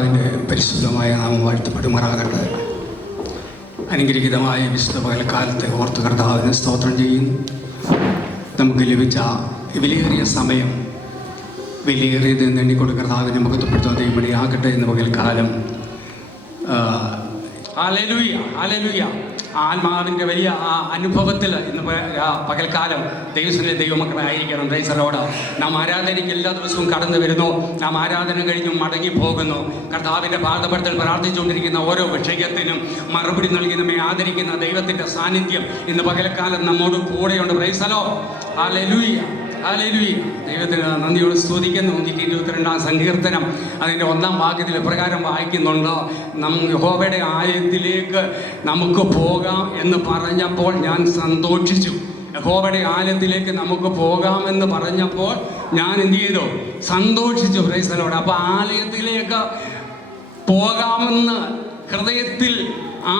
കർത്താവിൻ്റെ പരിശുദ്ധമായ നാമം വാഴ്ത്തപ്പെടുമാറാകട്ടെ. അനുഗ്രഹീതമായ വിശുദ്ധ പകൽക്കാലത്തെ ഓർത്ത് കർത്താവിന് സ്തോത്രം ചെയ്യുന്നു. നമുക്ക് ലഭിച്ച വിലയേറിയ സമയം വിലയേറിയത് എണ്ണിക്കൊണ്ട് കർത്താവിനെ മുഖത്തപ്പെടുത്താൻ ദൈവമണിയാകട്ടെ എന്ന് പകൽക്കാലം. Hallelujah, hallelujah. ആത്മാവിൻ്റെ വലിയ അനുഭവത്തിൽ ഇന്ന് പകൽക്കാലം ദൈവത്തിൻ്റെ ദൈവമക്കളായിരിക്കണം. പ്രൈസലോട് നാം ആരാധനയ്ക്ക് എല്ലാ ദിവസവും കടന്നു വരുന്നു. നാം ആരാധന കഴിഞ്ഞും മടങ്ങി പോകുന്നു. കർത്താവിൻ്റെ പാദപീഠത്തിൽ പ്രാർത്ഥിച്ചുകൊണ്ടിരിക്കുന്ന ഓരോ വിഷയത്തിനും മറുപടി നൽകി നമ്മെ ആദരിക്കുന്ന ദൈവത്തിൻ്റെ സാന്നിധ്യം ഇന്ന് പകൽക്കാലം നമ്മോട് കൂടെയുണ്ട്. പ്രൈസലോ, ഹല്ലേലൂയ, ഹല്ലേലൂയ. ദൈവത്തിന് നന്ദിയോട് സ്തുതിക്കുന്നു. 122 സങ്കീർത്തനം അതിൻ്റെ 1 വാക്യത്തിൽ പ്രകാരം വായിക്കുന്നുണ്ട്. യഹോവയുടെ ആലയത്തിലേക്ക് നമുക്ക് പോകാം എന്ന് പറഞ്ഞപ്പോൾ ഞാൻ സന്തോഷിച്ചു. യഹോവയുടെ ആലയത്തിലേക്ക് നമുക്ക് പോകാമെന്ന് പറഞ്ഞപ്പോൾ ഞാൻ എന്ത് ചെയ്തു? സന്തോഷിച്ചു. Price the Lord. അപ്പോൾ ആലയത്തിലേക്ക് പോകാമെന്ന് ഹൃദയത്തിൽ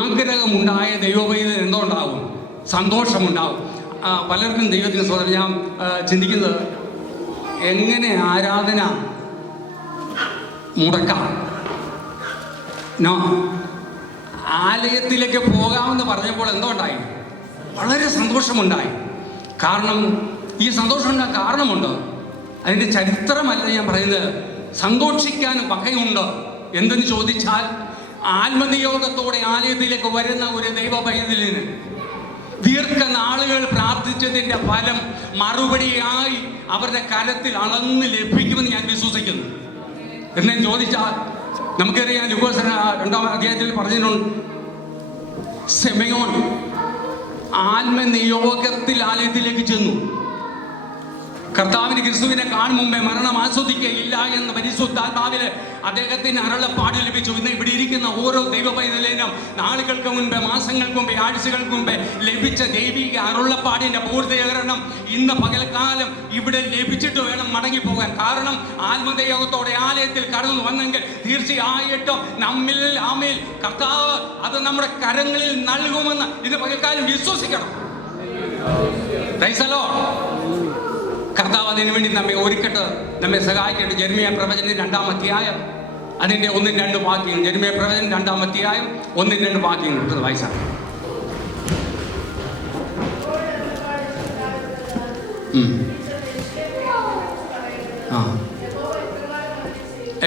ആഗ്രഹമുണ്ടായ ദൈവപൈതൽ എന്തോ ഉണ്ടാവും? സന്തോഷമുണ്ടാവും. പലർക്കും ദൈവത്തിന് സ്വതന്ത്രം. ഞാൻ ചിന്തിക്കുന്നത് എങ്ങനെ ആരാധന മുടക്കാം. ആലയത്തിലേക്ക് പോകാമെന്ന് പറഞ്ഞപ്പോൾ എന്തോ ഉണ്ടായി? വളരെ സന്തോഷമുണ്ടായി. കാരണം ഈ സന്തോഷം ഉണ്ടാകാൻ കാരണമുണ്ട്. അതിൻ്റെ ചരിത്രമല്ല ഞാൻ പറയുന്നത്. സന്തോഷിക്കാൻ വകയുണ്ട്. എന്തെന്ന് ചോദിച്ചാൽ ആത്മനിയോഗത്തോടെ ആലയത്തിലേക്ക് വരുന്ന ഒരു ദൈവ പൈതലിന് ദീർഘനാളുകൾ പ്രാർത്ഥിച്ചതിൻ്റെ ഫലം മറുപടിയായി അവരുടെ കരത്തിൽ അളന്ന് ലഭിക്കുമെന്ന് ഞാൻ വിശ്വസിക്കുന്നു. എന്നു ചോദിച്ചാൽ നമുക്കറിയാം, ലൂക്കോസ് 2-ാം അധ്യായത്തിൽ പറഞ്ഞിട്ടുണ്ട്, ശിമയോൻ ആത്മനിയോഗത്തിൽ ആലയത്തിലേക്ക് ചെന്നു. കർത്താവിന് ക്രിസ്തുവിനെ കാണും മുമ്പേ മരണം ആസ്വദിക്കുകയില്ല എന്ന് പരിശുദ്ധാത്മാവിൽ അദ്ദേഹത്തിന് അരുളപ്പാട് ലഭിച്ചു. ഇന്ന് ഇവിടെ ഇരിക്കുന്ന ഓരോ ദൈവ പൈതലിനും നാളുകൾക്ക് മുൻപേ, മാസങ്ങൾക്ക് മുമ്പേ, ആഴ്ചകൾക്ക് മുമ്പേ ലഭിച്ച ദൈവിക അരുളപ്പാടിൻ്റെ പൂർത്തീകരണം ഇന്ന് പകൽക്കാലം ഇവിടെ ലഭിച്ചിട്ട് വേണം മടങ്ങിപ്പോകാൻ. കാരണം ആത്മനിയോഗത്തോടെ ആലയത്തിൽ കടന്നു വന്നെങ്കിൽ തീർച്ചയായിട്ടും നമ്മിൽ ആമേൽ കർത്താവ് അത് നമ്മുടെ കരങ്ങളിൽ നൽകുമെന്ന് ഇന്ന് പകൽക്കാലം വിശ്വസിക്കണം. Price the Lord. കർത്താവ് അതിനു വേണ്ടി നമ്മെ ഒരുക്കട്ട്, നമ്മെ സഹായിക്കട്ടെ. യെരമ്യാ പ്രവചനം 2-ാം അധ്യായം അതിൻ്റെ 1-2 വാക്യങ്ങൾ. യെരമ്യാ പ്രവചനം 2-ാം അധ്യായം 1-2 വാക്യങ്ങൾ എടുത്തത് വായിച്ചാൽ.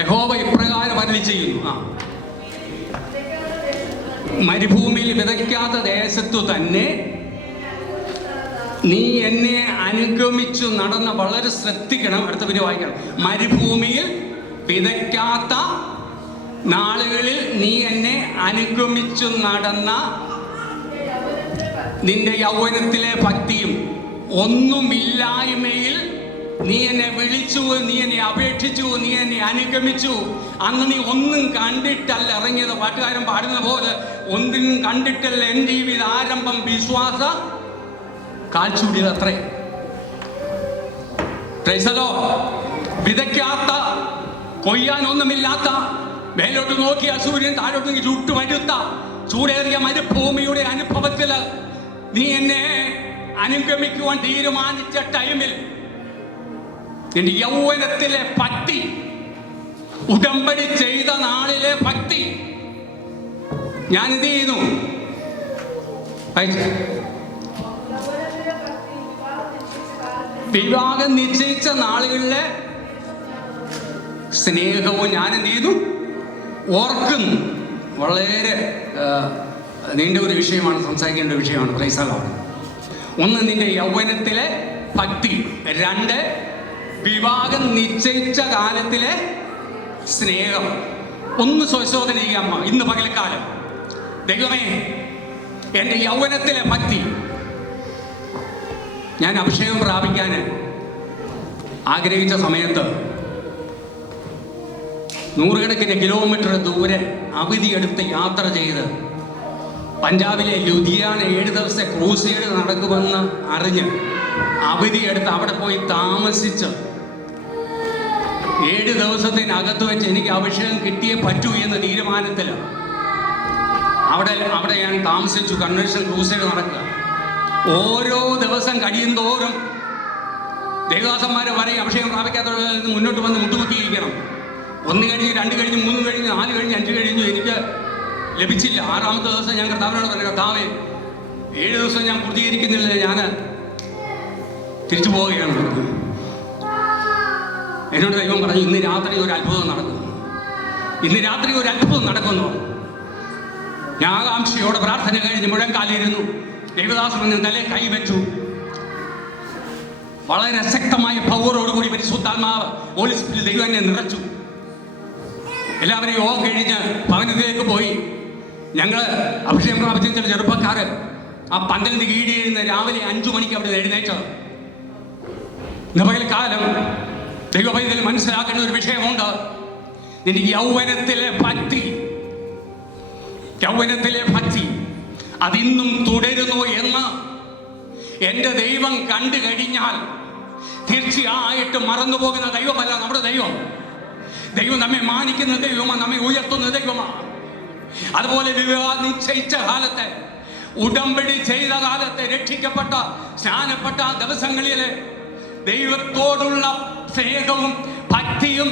യഹോവ ഇപ്രകാരം അരുളി ചെയ്യുന്നു, മരുഭൂമിയിൽ വിതയ്ക്കാത്ത ദേശത്തു തന്നെ നീ എന്നെ അനുഗമിച്ചു നടന്ന. വളരെ ശ്രദ്ധിക്കണം, അടുത്ത പേര് വായിക്കണം. മരുഭൂമിയിൽ വിതയ്ക്കാത്ത നാളുകളിൽ നീ എന്നെ അനുഗമിച്ചു നടന്ന നിന്റെ യൗവനത്തിലെ ഭക്തിയും ഒന്നുമില്ലായ്മയിൽ നീ എന്നെ വിളിച്ചു, നീ എന്നെ അപേക്ഷിച്ചു, നീ എന്നെ അനുഗമിച്ചു. അന്ന് നീ ഒന്നും കണ്ടിട്ടല്ല ഇറങ്ങിയത്. പാട്ടുകാരൻ പാടുന്ന പോലെ ഒന്നും കണ്ടിട്ടല്ല എൻ്റെ ജീവിത ആരംഭം വിശ്വാസ കാൽച്ചൂടിയത് അത്രേ. പ്രൈസലോ. വിതയ്ക്കാത്ത, കൊയ്യാനൊന്നുമില്ലാത്ത, മേലോട്ട് നോക്കിയ സൂര്യൻ താഴോട്ട് നോക്കി ചുട്ടുമരുത്ത ചൂടേറിയ മരുഭൂമിയുടെ അനുഭവത്തിൽ നീ എന്നെ അനുഗമിക്കുവാൻ തീരുമാനിച്ച ടൈമിൽ എന്റെ യൗവനത്തിലെ ഭക്തി, ഉടമ്പടി ചെയ്ത നാളിലെ ഭക്തി ഞാൻ എന്ത് ചെയ്യുന്നു? വിവാഹം നിശ്ചയിച്ച നാളുകളിലെ സ്നേഹവും ഞാൻ എന്ത് ചെയ്തു? ഓർക്കുന്നു. വളരെ നീണ്ട ഒരു വിഷയമാണ്, സംസാരിക്കേണ്ട വിഷയമാണ്. Price the Lord. 1 നിന്റെ യൗവനത്തിലെ ഭക്തി, 2 വിവാഹം നിശ്ചയിച്ച കാലത്തിലെ സ്നേഹം. ഒന്ന് സ്വശോധന ചെയ്യാമോ ഇന്ന് പകൽക്കാലം? ദൈവമേ, എൻ്റെ യൗവനത്തിലെ ഭക്തി, ഞാൻ അഭിഷേകം പ്രാപിക്കാൻ ആഗ്രഹിച്ച സമയത്ത് 100 കിലോമീറ്റർ ദൂരെ അവധിയെടുത്ത് യാത്ര ചെയ്ത് പഞ്ചാബിലെ ലുധിയാന 7 ദിവസത്തെ ക്രൂസൈഡ് നടക്കുമെന്ന് അറിഞ്ഞ് അവധിയെടുത്ത് അവിടെ പോയി താമസിച്ച് 7 ദിവസത്തിനകത്ത് വെച്ച് എനിക്ക് അഭിഷേകം കിട്ടിയേ പറ്റൂ എന്ന തീരുമാനത്തിൽ അവിടെ ഞാൻ താമസിച്ചു. കൺവെൻഷൻ ക്രൂസൈഡ് നടക്കുക. ഓരോ ദിവസം കഴിയും തോറും ദേവദാസന്മാരെ പറയും അഭിഷേകം പ്രാപിക്കാത്തവരിൽ നിന്ന് മുന്നോട്ട് വന്ന് മുട്ടുമുട്ടിയിരിക്കണം. 1 കഴിഞ്ഞ് 2 കഴിഞ്ഞ് 3 കഴിഞ്ഞ് 4 കഴിഞ്ഞ് 5 കഴിഞ്ഞു, എനിക്ക് ലഭിച്ചില്ല. 6-ാമത്തെ ദിവസം ഞാൻ കർത്താവിനോട് പറഞ്ഞു, കർത്താവേ 7 ദിവസം ഞാൻ പൂർത്തീകരിക്കുന്നില്ല, ഞാൻ തിരിച്ചു പോവുകയാണ്. എന്നോട് ദൈവം പറഞ്ഞു, ഇന്ന് രാത്രി ഒരു അത്ഭുതം നടക്കുന്നു, ഇന്ന് രാത്രി ഒരു അത്ഭുതം നടക്കുന്നു. ഞാൻ ആകാംക്ഷയോടെ പ്രാർത്ഥന കഴിഞ്ഞ് മുഴങ്കാലിരുന്നു. ദൈവദാസൻ വന്ന് തലേ കൈവച്ചു. വളരെ ശക്തമായ പവറോടുകൂടി പരിശുദ്ധാത്മാവ് ഹോളി സ്പിരിറ്റ് ദൈവം എന്നെ നിറച്ചു. എല്ലാവരെയും യോഗം കഴിഞ്ഞ് ഭവനത്തിലേക്ക് പോയി. ഞങ്ങൾ അഭിഷേകം പ്രാപിച്ച ചില ചെറുപ്പക്കാർ ആ പന്തലിന് കീഴിൽ രാവിലെ 5 മണിക്ക് അവിടെ എഴുന്നേറ്റ്. ഇന്ന് പകൽക്കാലം ദൈവപൈതൽ മനസ്സിലാക്കേണ്ട ഒരു വിഷയമുണ്ട്. നിന്റെ യൗവനത്തിലെ ഭക്തി അതിന്നും തുടരുന്നു എന്ന് എൻ്റെ ദൈവം കണ്ടു കഴിഞ്ഞാൽ തീർച്ചയായിട്ടും മറന്നുപോകുന്ന ദൈവമല്ല നമ്മുടെ ദൈവം. ദൈവം നമ്മെ മാനിക്കുന്ന ദൈവമാണ്, നമ്മെ ഉയർത്തുന്ന ദൈവമാണ്. അതുപോലെ വിവാഹം നിശ്ചയിച്ച കാലത്ത്, ഉടമ്പടി ചെയ്ത കാലത്ത്, രക്ഷിക്കപ്പെട്ട സ്നാനപ്പെട്ട ദിവസങ്ങളിൽ ദൈവത്തോടുള്ള സ്നേഹവും ഭക്തിയും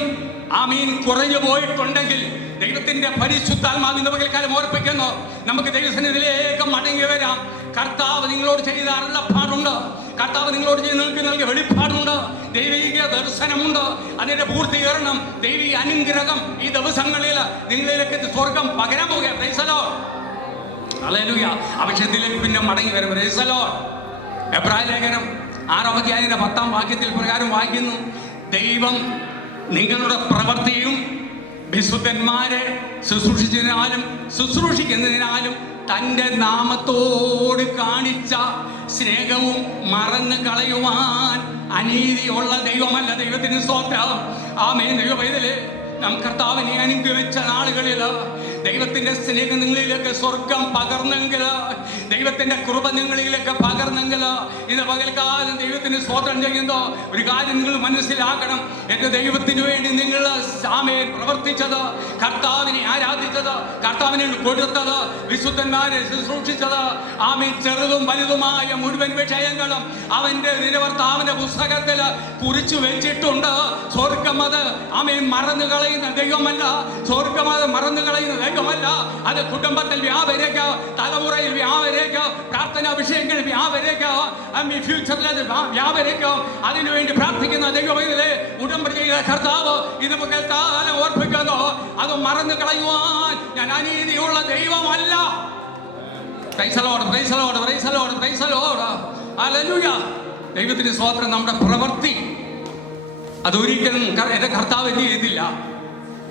കുറഞ്ഞു പോയിട്ടുണ്ടെങ്കിൽ ദൈവത്തിന്റെ പരിശുദ്ധാത്മാവിന്റെ പകൽക്കാലം ഓർപ്പിക്കുന്നു. നമുക്ക് ദൈവസന്നിധിയിലേക്ക് മടങ്ങി വരാം. കർത്താവ് നിങ്ങളോട് ചെയ്ത അരുളപ്പാടുണ്ട്, കർത്താവ് നിങ്ങളോട് നിങ്ങൾക്ക് നൽകിയ വെളിപ്പാടുണ്ട്, ദൈവിക ദർശനമുണ്ട്. അതിന്റെ പൂർത്തീകരണം, ദൈവിക അനുഗ്രഹം ഈ ദിവസങ്ങളിൽ നിങ്ങളിലേക്ക് സ്വർഗം പകരാൻ പോകുക. Praise the Lord, hallelujah. അഭിഷേകത്തിലേക്ക് പിന്നെ മടങ്ങി വരും. Praise the Lord. എബ്രായ ലേഖനം 6-ാം അധ്യായത്തിന്റെ 10-ാം വാക്യത്തിൽ പ്രകാരം വായിക്കുന്നു, ദൈവം നിങ്ങളുടെ പ്രവൃത്തിയും വിശുദ്ധന്മാരെ ശുശ്രൂഷിക്കുന്നതിനാലും തൻ്റെ നാമത്തോട് കാണിച്ച സ്നേഹവും മറന്നു കളയുവാൻ അനീതിയുള്ള ദൈവമല്ല. ദൈവത്തിന് സ്തോത്രം. ആമേൻ. ദൈവപൈതലേ, നാം കർത്താവിനെ അനുഗ്രഹിച്ച നാളുകളിൽ ദൈവത്തിന്റെ സ്നേഹം നിങ്ങളിലേക്ക് സ്വർഗം പകർന്നെങ്കിൽ, ദൈവത്തിന്റെ കൃപ നിങ്ങളിലേക്ക് പകർന്നെങ്കിൽ, ഇന്ന് പകൽക്കാലം ദൈവത്തിന് സ്തോത്രം ചെയ്യുന്നു. ഒരു കാര്യം നിങ്ങൾ മനസ്സിലാക്കണം, എൻ്റെ ദൈവത്തിന് വേണ്ടി നിങ്ങൾ ആമേൻ പ്രവർത്തിച്ചത്, കർത്താവിനെ ആരാധിച്ചത്, കർത്താവിനെ കൊടുത്തത്, വിശുദ്ധന്മാരെ ശുശ്രൂഷിച്ചത്, ആമേൻ ചെറുതും വലുതുമായ മുഴുവൻ വിഷയങ്ങളും അവന്റെ നിരവർത്താവിന്റെ പുസ്തകത്തിൽ കുറിച്ചു വെച്ചിട്ടുണ്ട്. സ്വർഗം അത് ആമേൻ മറന്നു കളയുന്ന ദൈവമല്ല, സ്വർഗം അത് മറന്നു കളയുന്ന ദൈവമല്ല. അത് കുടുംബത്തിൽ വ്യാപരിക്കുക, തലമുറയിൽ വ്യാപരിക്കുക, പ്രാർത്ഥനാ വിഷയങ്ങളിൽ വ്യാപരിക്കുക, ഫ്യൂച്ചറിൽ അത് വ്യാപരിക്കുക. അതിനുവേണ്ടി പ്രാർത്ഥിക്കുന്ന ദൈവമേ, ഉടമ്പടിയിലെ കർത്താവ് ഇത് പകൽക്കാലം ഓർപ്പിക്കുന്നു, അത് മറന്നു കളയുവാൻ ഞാൻ അനീതിയുള്ള ദൈവമല്ല. Price the Lord, praise the Lord, praise the Lord, praise the Lord, hallelujah. ദൈവത്തിന്റെ സ്തോത്രം. നമ്മുടെ പ്രവൃത്തി അതൊരിക്കലും എൻ്റെ കർത്താവ് എന്ത് ചെയ്തില്ല.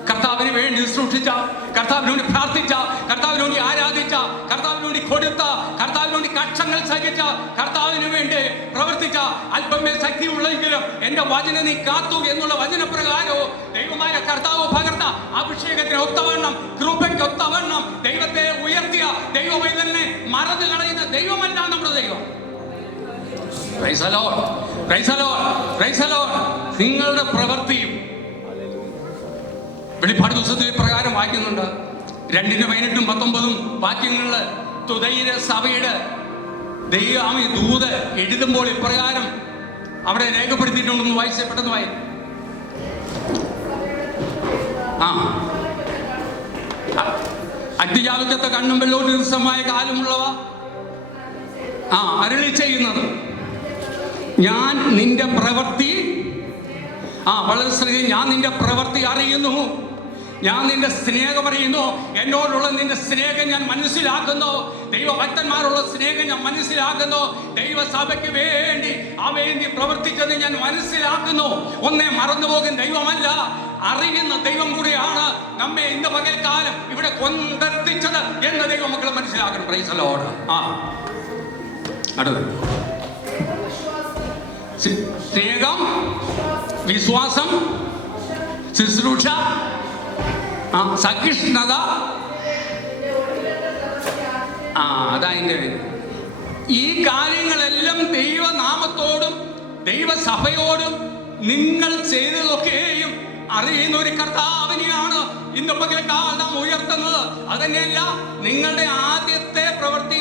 കർത്താവിന് വേണ്ടി ശുശ്രൂഷിച്ച, കർത്താവിന് വേണ്ടി പ്രാർത്ഥിച്ച, കർത്താവിന് വേണ്ടി ആരാധിച്ച, കർത്താവിന് വേണ്ടി കൊടുത്ത, കർത്താവിന് വേണ്ടി കഷ്ടങ്ങൾ സഹിച്ച, കർത്താവിന് വേണ്ടി പ്രവർത്തിച്ച, അല്പമേ ശക്തി ഉള്ളെങ്കിലും എൻ്റെ വചനം നീ കാത്തു എന്നുള്ള വചനപ്രകാരവും ദൈവമായ കർത്താവ് പകർന്ന അഭിഷേകത്തിന് ഒത്തവണ്ണം, കൃപയ്ക്ക് ഒത്തവണ്ണം ദൈവത്തെ ഉയർത്തിയ ദൈവവൈതലിനെ മറന്നു കളയുന്ന ദൈവമല്ല നമ്മുടെ ദൈവം. Price the Lord, praise the Lord, praise the Lord. നിങ്ങളുടെ പ്രവൃത്തിയും വെളിപ്പാട് പുസ്തകത്തിൽ പ്രകാരം വായിക്കുന്നുണ്ട്. 2:18-19 വാക്യങ്ങളിൽ തുദൈര സഭയുടെ ദൂത് എഴുതുമ്പോൾ ഇപ്രകാരം അവിടെ രേഖപ്പെടുത്തിയിട്ടുണ്ടെന്ന് വായിച്ച് പെട്ടെന്ന് വായി. അഗ്നിജാലത്തെ കണ്ണും വെള്ളവും ദിവസമായ കാലമുള്ളവ അരുളി ചെയ്യുന്നത്, ഞാൻ നിന്റെ പ്രവൃത്തി വളരെ ശ്രദ്ധ, ഞാൻ നിന്റെ പ്രവൃത്തി അറിയുന്നു, ഞാൻ നിന്റെ സ്നേഹം അറിയുന്നു, എന്നോടുള്ള നിന്റെ സ്നേഹം ഞാൻ മനസ്സിലാക്കുന്നു, ദൈവഭക്തന്മാരുള്ള സ്നേഹം ഞാൻ മനസ്സിലാക്കുന്നു, ദൈവസഭയ്ക്ക് വേണ്ടി നീ പ്രവർത്തിച്ചത് ഞാൻ മനസ്സിലാക്കുന്നു. ഒന്നേ മറന്നുപോകുന്ന ദൈവമല്ല, അറിയുന്ന ദൈവം കൂടിയാണ് നമ്മെ ഇന്ന് പകൽക്കാലം ഇവിടെ കൊണ്ടെത്തിച്ചത് എന്ന് ദൈവമക്കൾ മനസ്സിലാക്കണം. Price the Lord. അടുത്തത് സ്നേഹം, വിശ്വാസം, ശുശ്രൂഷ, സഹിഷ്ണുത, അതതിൻ്റെ ഈ കാര്യങ്ങളെല്ലാം ദൈവനാമത്തോടും ദൈവസഭയോടും നിങ്ങൾ ചെയ്തതൊക്കെയും അറിയുന്ന ഒരു കർത്താവിനെയാണ് ഇന്ന് പകൽക്കാലം നാം ഉയർത്തുന്നത്. അതന്നെയല്ല നിങ്ങളുടെ ആദ്യത്തെ പ്രവൃത്തി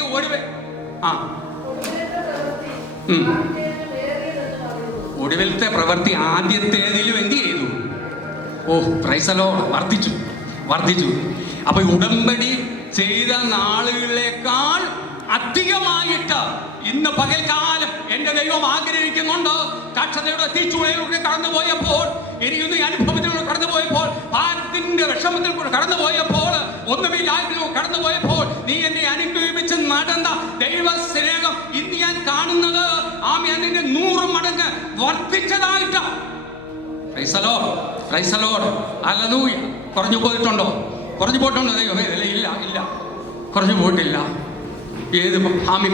ഒടുവിലത്തെ പ്രവൃത്തി ആദ്യത്തേതിലും എന്ത് ചെയ്തു? പ്രൈസ് ദി ലോർഡ്, വർദ്ധിച്ചു. അപ്പൊ ഉടമ്പടി ചെയ്ത നാളുകളേക്കാൾ അധികമായിട്ട് ഇന്ന് പകൽക്കാലം എന്റെ ദൈവം ആഗ്രഹിക്കുന്നുണ്ട്. കഷ്ടതയുടെ തീച്ചുളയിലൂടെ കടന്നുപോയപ്പോൾ, എരിയുന്ന അനുഭവത്തിലൂടെ കടന്നുപോയപ്പോൾ, ഭാരത്തിന്റെ വിഷമത്തിൽ കൂടെ കടന്നുപോയപ്പോൾ, ഒന്നുമില്ലായ്മ കടന്നുപോയപ്പോൾ നീ എന്നെ അനുഭവിച്ച് നടന്ന ദൈവ സ്നേഹം ഇന്ന് ഞാൻ കാണുന്നത് അതിന്റെ 100 മടങ്ങ് വർദ്ധിച്ചതായിട്ട്. Praise the Lord, praise the Lord, hallelujah. കുറഞ്ഞു പോയിട്ടുണ്ടോ ദൈവമേ? ഇല്ല, കുറഞ്ഞു പോയിട്ടില്ല. ഏത്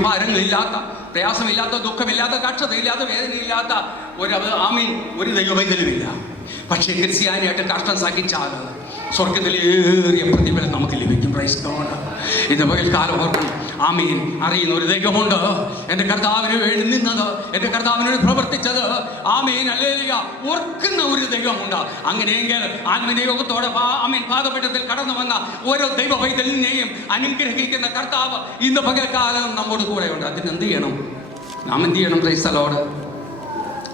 ഭാരങ്ങളില്ലാത്ത, പ്രയാസമില്ലാത്ത, ദുഃഖമില്ലാത്ത, കഷ്ടതയില്ലാത്ത, വേദനയില്ലാത്ത ഒരു ദൈവവൈതലുമില്ല. പക്ഷേ ക്രിസ്ത്യാനിയായിട്ട് കഷ്ടം സഹിച്ചാൽ സ്വർഗത്തിലേറിയ പ്രതിഫലം നമുക്ക് ലഭിക്കും. Praise God. ഇന്ന് പകൽക്കാലം ഓർക്കണം, അറിയുന്ന ഒരു ദൈവമുണ്ട്. എൻ്റെ കർത്താവിന് വേണ്ടി നിന്നത്, എൻ്റെ കർത്താവിനോട് പ്രവർത്തിച്ചത്, ഹല്ലേലൂയ, ഓർക്കുന്ന ഒരു ദൈവമുണ്ട്. അങ്ങനെയെങ്കിൽ ആത്മനിയോഗത്തോടെ പാദപീഠത്തിൽ കടന്നു വന്ന ഓരോ ദൈവ പൈതലിനെയും അനുഗ്രഹിക്കുന്ന കർത്താവ് ഇന്ന് പകൽക്കാലം നമ്മോട് കൂടെയുണ്ട്. അതിന് എന്ത് ചെയ്യണം? നാം എന്ത് ചെയ്യണം? Price the Lord.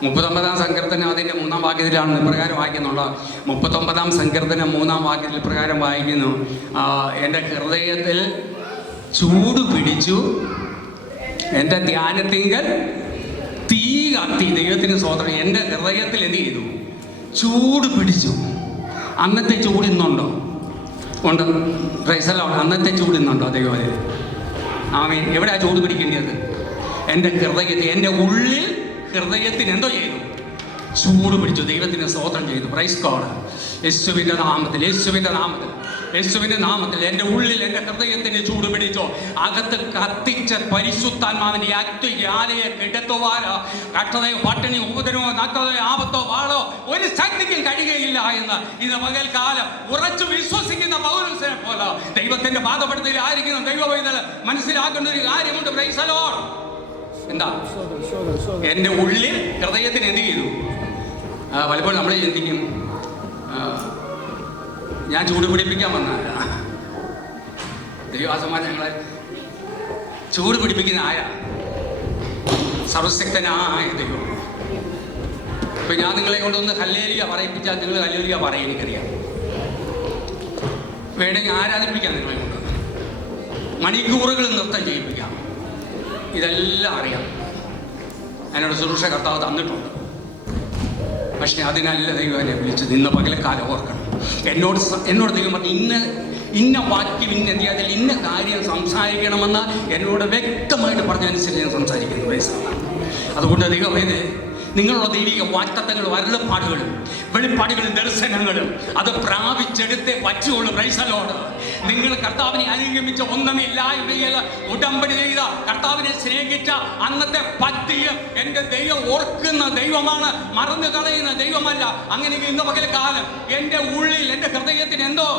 39-ാം സങ്കീർത്തനം അതിൻ്റെ 3-ാം വാക്യത്തിലാണ് ഇപ്രകാരം വായിക്കുന്നുള്ളത്. 39-ാം സങ്കീർത്തനം 3-ാം വാക്യത്തിൽ പ്രകാരം വായിക്കുന്നു, എൻ്റെ ഹൃദയത്തിൽ ചൂട് പിടിച്ചു, എൻ്റെ ധ്യാനത്തിങ്കൽ തീ കത്തി. ദൈവത്തിന് സ്തോത്രം. എൻ്റെ ഹൃദയത്തിൽ എന്ത് ചെയ്തു? ചൂട് പിടിച്ചു. അന്നത്തെ ചൂട് ഇന്നുണ്ടോ? ഉണ്ട്. Price the Lord. അന്നത്തെ ചൂട് ഇന്നുണ്ടോ ദൈവത്തിൽ? ആമേൻ. എവിടെയാ ചൂട് പിടിക്കേണ്ടത്? എൻ്റെ ഹൃദയത്തിൽ, എൻ്റെ ഉള്ളിൽ ഹൃദയത്തിന് എന്തോ ചെയ്തു? ചൂട് പിടിച്ചു. ദൈവത്തിന് സ്തോത്രം ചെയ്തു. Praise God. യേശുവിൻ്റെ നാമത്തിൽ എൻ്റെ ഉള്ളിൽ, എൻ്റെ ഹൃദയത്തിന് ചൂട് പിടിച്ചോ. അകത്ത് കത്തിച്ച പരിശുദ്ധാത്മാവിൻ്റെ ആലയെ കിടത്തുവാൻ കഷ്ടതയോ പട്ടിണി ഉപദ്രവമോ നഗ്നതയോ ആപത്തോ വാളോ ഒരു ശക്തിക്കും കഴിയുകയില്ല എന്ന് ഇന്ന് പകൽക്കാലം ഉറച്ചു വിശ്വസിക്കുന്ന പൗലോസിനെ പോലെ ദൈവത്തിൻ്റെ പാദപീഠത്തിൽ ആയിരിക്കുന്ന ദൈവവൈതൽ മനസ്സിലാക്കേണ്ട ഒരു കാര്യമുണ്ട്. Price the Lord. എന്താ? എൻ്റെ ഉള്ളിൽ ഹൃദയത്തിന് എന്ത് ചെയ്തു? പലപ്പോഴും നമ്മൾ ചിന്തിക്കും, ഞാൻ ചൂട് പിടിപ്പിക്കാൻ വന്നതല്ല. ദൈവദാസന്മാർ ഞങ്ങളെ ചൂട് പിടിപ്പിക്കുന്ന ആരാ? സർവശക്തനായ ദൈവം. ഇപ്പൊ ഞാൻ നിങ്ങളെ കൊണ്ടൊന്ന് ഹല്ലേലൂയ പറയിപ്പിച്ചാൽ നിങ്ങൾ ഹല്ലേലൂയ പറയും, എനിക്കറിയാം. വേണമെങ്കിൽ ആരാധിപ്പിക്കാം നിങ്ങളെ കൊണ്ട്, മണിക്കൂറുകൾ നൃത്തം ചെയ്യിപ്പിക്കാം. ഇതെല്ലാം അറിയാം. അതിനോട് ശുശ്രൂഷ കർത്താവ് തന്നിട്ടുണ്ട്. പക്ഷെ അതിനല്ല ദൈവം എന്നെ വിളിച്ചത്. ഇന്ന് പകൽക്കാലം ഓർക്കണം, എന്നോട് ദൈവം പറഞ്ഞു, ഇന്ന വാക്യം, ഇന്ന അതിൽ ഇന്ന കാര്യം സംസാരിക്കണമെന്ന് എന്നോട് വ്യക്തമായിട്ട് പറഞ്ഞതനുസരിച്ച് ഞാൻ സംസാരിക്കുന്നു. അതുകൊണ്ട് ദൈവമേ, നിങ്ങളുടെ ദൈവിക വാഗ്ദത്തങ്ങളും അരുളപ്പാടുകളും വെളിപ്പാടുകളും ദർശനങ്ങളും അത് പ്രാപിച്ചെടുത്തേ പറ്റുള്ളൂ. Price the Lord. നിങ്ങൾ കർത്താവിനെ അനുഗമിച്ച ഒന്നുമില്ലായ്മയിൽ ഉടമ്പടി ചെയ്ത, കർത്താവിനെ സ്നേഹിച്ച, അന്നത്തെ പറ്റിയും എൻ്റെ ദൈവം ഓർക്കുന്ന ദൈവമാണ്, മറന്നു കളയുന്ന ദൈവമല്ല. അങ്ങനെ ഇന്ന് പകൽക്കാലം എൻ്റെ ഉള്ളിൽ, എൻ്റെ ഹൃദയത്തിന് എന്തോ,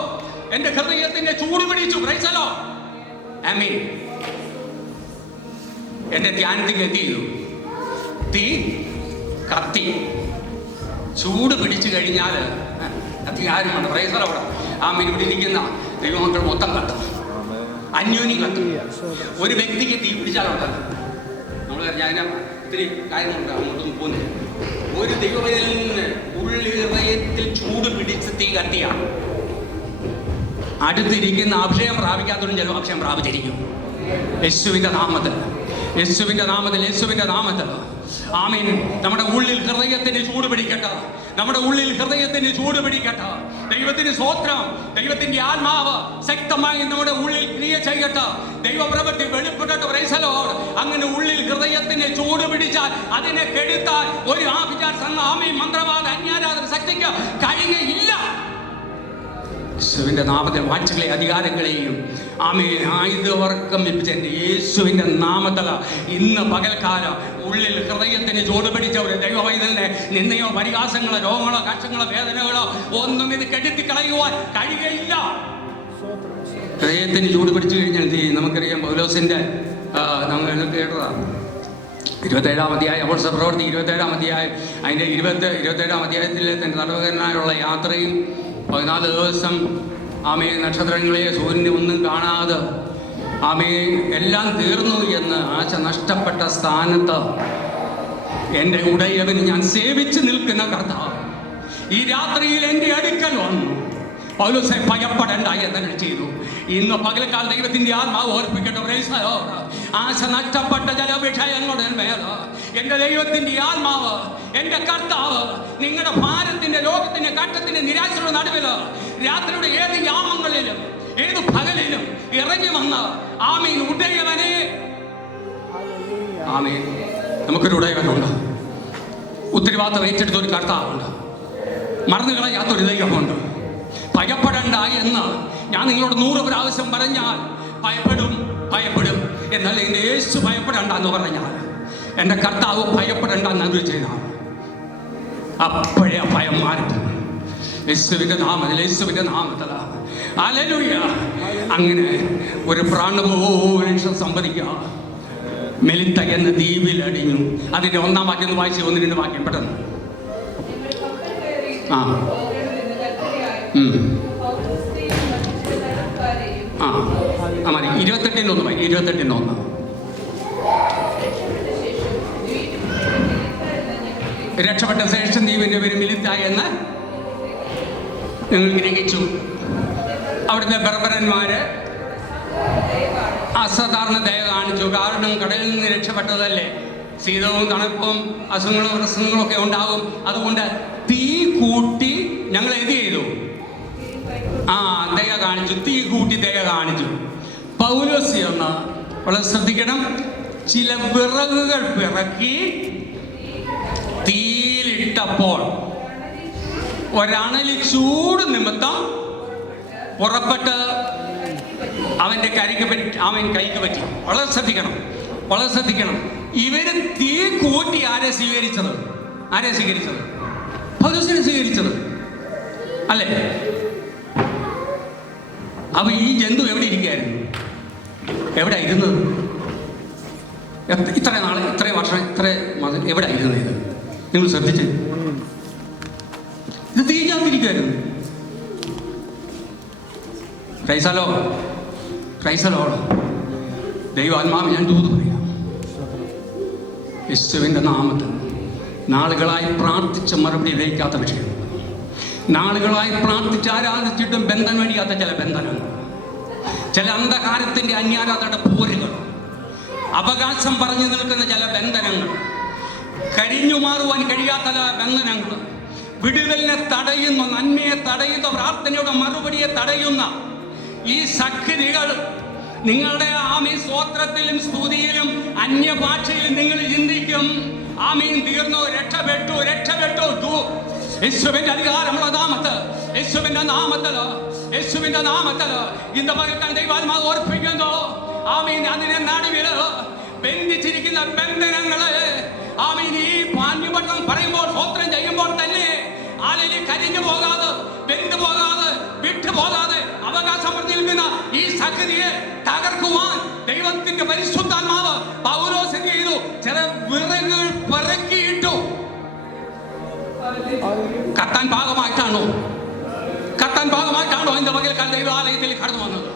എൻ്റെ ഹൃദയത്തിന്റെ ചൂട് പിടിച്ചു. Praise the Lord. ആമേൻ. എൻ്റെ ധ്യാനത്തിൽ എന്ത് ചെയ്തു? തീ കത്തി. ചൂട് പിടിച്ചു കഴിഞ്ഞാൽ കത്തി ആരുമാണ്? Praise the Lord. ആമേൻ. ഇവിടെ ഇരിക്കുന്ന ദൈവമക്കൾ മൊത്തം കത്തും, അന്യോന്യം കത്തും. ഒരു വ്യക്തിക്ക് തീ പിടിച്ചാലുണ്ടല്ലോ, നമ്മൾ ഞാൻ ഒത്തിരി കാര്യങ്ങളുണ്ട്, അങ്ങോട്ടും പോകുന്നില്ല. ഒരു ദൈവവൈതലിന് ഉള്ളിൽ ചൂട് പിടിച്ച് തീ കത്തിയാണ്. അടുത്തിരിക്കുന്ന അഭിഷേകം പ്രാപിക്കാത്തവരും ചില അഭിഷേകം പ്രാപിച്ചിരിക്കും. യേശുവിൻ്റെ നാമത്തിൽ ആമേൻ. നമ്മുടെ ഉള്ളിൽ ഹൃദയത്തിന് ചൂട് പിടിക്കട്ടെ, നമ്മുടെ ഉള്ളിൽ ഹൃദയത്തിന് ചൂട് പിടിക്കട്ടെ. ദൈവത്തിന് സ്തോത്രം. ദൈവത്തിന്റെ ആത്മാവ് ശക്തമായി നമ്മുടെ ഉള്ളിൽ ക്രിയ ചെയ്യട്ടെ, ദൈവപ്രവൃത്തി വെളിപ്പെടട്ടെ. Price the Lord. അങ്ങനെ ഉള്ളിൽ ഹൃദയത്തിന് ചൂട് പിടിച്ചാൽ അതിനെ കെടുത്താൽ ഒരു ആഭിചാര ആമേൻ മന്ത്രവാദ അന്യാരാധന ശക്തിക്ക് കഴിയുകയില്ല. യേശുവിൻ്റെ നാമത്തിൽ വാഴ്ചകളെ അധികാരങ്ങളെയും ആമേൻ ആയുധവർക്കം ലഭിച്ചെൻ്റെ യേശുവിൻ്റെ നാമത്തിൽ ഇന്ന് പകൽക്കാലം ഉള്ളിൽ ഹൃദയത്തിന് ചൂട് പിടിച്ച ഒരു ദൈവവൈതലിനെ നിന്നയോ പരിഹാസങ്ങളോ രോഗങ്ങളോ കഷ്ടങ്ങളോ വേദനകളോ ഒന്നും ഇത് കെടുത്തി കളയുവാൻ കഴിയുകയില്ല. ഹൃദയത്തിന് ചൂട് പിടിച്ചു കഴിഞ്ഞാൽ എന്ത് ചെയ്യും? നമുക്കറിയാം, പൗലോസിൻ്റെ നമ്മൾ കേട്ടതാണ് 27-ാം അധ്യായം, അപ്പോൾ പ്രവൃത്തി 27-ാം അധ്യായം, അതിൻ്റെ 27-ാം അധ്യായത്തിൽ തൻ്റെ തടവുകാരനായുള്ള യാത്രയും 14 ദിവസം ആമേൻ നക്ഷത്രങ്ങളെ സൂര്യനെ ഒന്നും കാണാതെ ആമേൻ എല്ലാം തീർന്നു എന്ന് ആശ നഷ്ടപ്പെട്ട സ്ഥാനത്ത് എൻ്റെ ഉടയവന് ഞാൻ സേവിച്ച് നിൽക്കുന്ന കർത്താവ് ഈ രാത്രിയിൽ എൻ്റെ അടുക്കൽ വന്നു. പൗലോസേ, ഭയപ്പെടേണ്ട എന്നങ്ങൾ ചെയ്തു. ഇന്ന് പകൽക്കാലം ദൈവത്തിന്റെ ആത്മാവ് ഓർപ്പിക്കട്ടെ. ആശ നഷ്ടപ്പെട്ട ചില വിഷയങ്ങളുടെ മേൽ എൻ്റെ ദൈവത്തിന്റെ ആത്മാവ്, എൻ്റെ കർത്താവ് നിങ്ങളുടെ ഭാരത്തിന്റെ, ലോകത്തിന്റെ, കട്ടത്തിന്റെ, നിരാശയുടെ നടുവിൽ രാത്രിയുടെ ഏത് യാമങ്ങളിലും ഏത് പകലിലും ഇറങ്ങി വന്ന് ആമീൻ ഉടയവനെ, ആമീൻ, നമുക്കൊരു ഉടയവനുണ്ട്. ഉത്തരവാദിത്തം ഏറ്റെടുത്ത ഒരു കർത്താവുണ്ട്. മറന്നു കളയാത്തൊരു ദൈവമുണ്ട്. ഭയപ്പെടണ്ട എന്ന് ഞാൻ നിങ്ങളോട് 100 പ്രാവശ്യം പറഞ്ഞാൽ ഭയപ്പെടും എന്നാൽ എൻ്റെ യേശു ഭയപ്പെടണ്ട എന്ന് പറഞ്ഞാൽ, എൻ്റെ കർത്താവ് ഭയപ്പെടണ്ട എന്ന് അത് ചെയ്താൽ അപ്പോഴേ ഭയം മാറും. യേശുവിൻ്റെ നാമത്തിൽ ഹല്ലേലൂയ. അങ്ങനെ ഒരു പ്രാണപോലും സമ്മതിക്കുക. മെലിത്ത എന്ന ദ്വീപിൽ അടിഞ്ഞു. അതിൻ്റെ 1-ാം വാക്യം ഒന്ന് വായിച്ച് 1-2 വാക്യം പെട്ടെന്ന്. മതി. 28-1 വായി. 28-1. രക്ഷപ്പെട്ട ശേഷം ദ്വീപിൻ്റെ പേര് മിലിത്ത എന്ന് നിങ്ങൾ ഗ്രഹിച്ചു. അവിടുത്തെ ബർബരന്മാര് അസാധാരണ ദയ കാണിച്ചു. കാരണം കടലിൽ നിന്ന് രക്ഷപ്പെട്ടതല്ലേ, ശീതവും തണുപ്പും അസുഖങ്ങളും പ്രശ്നങ്ങളും ഒക്കെ ഉണ്ടാകും. അതുകൊണ്ട് തീ കൂട്ടി ഞങ്ങൾ എന്ത് ചെയ്തു? ദയ കാണിച്ചു. തീ കൂട്ടി ദയ കാണിച്ചു. പൗലോസ് എന്ന് വളരെ ശ്രദ്ധിക്കണം. ചില വിറകുകൾ പിറക്കി തീയിലിട്ടപ്പോൾ ഒരണലി ചൂട് നിമിത്തം പുറപ്പെട്ട് അവൻ്റെ കൈക്ക് പറ്റി. വളരെ ശ്രദ്ധിക്കണം. ഇവര് തീ കൂട്ടി ആരെ സ്വീകരിച്ചത്? പൗലോസിനെ സ്വീകരിച്ചത് അല്ലേ? അപ്പൊ ഈ ജന്തു എവിടെ ഇരിക്കുകയായിരുന്നു? എവിടെ ഇരുന്നത്? ഇത്ര നാളെ, ഇത്ര വർഷം, ഇത്ര മാസം എവിടെ ഇരുന്നത്? ഇത് നിങ്ങൾ ശ്രദ്ധിച്ച്, ഇത് തീരാതിരിക്കുമായിരുന്നു. ക്രൈസലോട് ദൈവാത്മാവ് ഞാൻ ദൂത് പറയാം. യേശുവിൻ്റെ നാമത്തിൽ നാളുകളായി പ്രാർത്ഥിച്ച് മറുപടി ലഭിക്കാത്ത വിഷയം, നാളുകളായി പ്രാർത്ഥിച്ച് ആരാധിച്ചിട്ടും ബന്ധം വഴിയാത്ത ചില ബന്ധനങ്ങൾ, ചില അന്ധകാരത്തിൻ്റെ അന്യാരാധയുടെ പോരുകൾ, അവകാശം പറഞ്ഞു നിൽക്കുന്ന ചില ബന്ധനങ്ങൾ, കരിഞ്ഞു മാറുവാൻ കഴിയാത്ത ബന്ധനങ്ങൾ, വിടുതലിനെ തടയുന്ന, നന്മയെ തടയുന്ന, പ്രാർത്ഥനയുടെ മറുപടിയെ തടയുന്ന ഈ ശക്തികൾ നിങ്ങളുടെ ആമീൻ സ്തോത്രത്തിലും സ്തുതിയിലും അന്യഭാഷയിലും നിങ്ങൾ ചിന്തിക്കും. ആമീൻ തീർന്നു, രക്ഷപ്പെട്ടു. യേശുവിന്റെ അധികാരമുള്ള നാമത്തിൽ, യേശുവിന്റെ നാമത്തിൽ ഇന്ന് പകൽക്കാൻ ദൈവാത്മാവ് ഓർപ്പിക്കുന്നു. ആമീൻ അതിനെ നടുവിൽ ബന്ധിച്ചിരിക്കുന്ന ബന്ധനങ്ങളെ ആമീൻ ഈ പാഞ്ഞുപട്ടം പറയുമ്പോൾ, സ്തോത്രം ചെയ്യുമ്പോൾ തന്നെ ആളിൽ കരിഞ്ഞു പോകാതെ, വെന്തു പോകാതെ, വിട്ടുപോകാതെ അവകാശം പറഞ്ഞിരിക്കുന്ന ഈ ശക്തിയെ തകർക്കുവാൻ ദൈവത്തിന്റെ പരിശുദ്ധാത്മാവ് പൗലോസ് എന്ത് ചെയ്തു? ചില വിറകുകൾ പിറക്കിയിട്ടു. കത്താൻ ഭാഗമായിട്ടാണോ എന്റെ പകൽക്കാൽ ദൈവാലയത്തിൽ കടന്നു വന്നത്?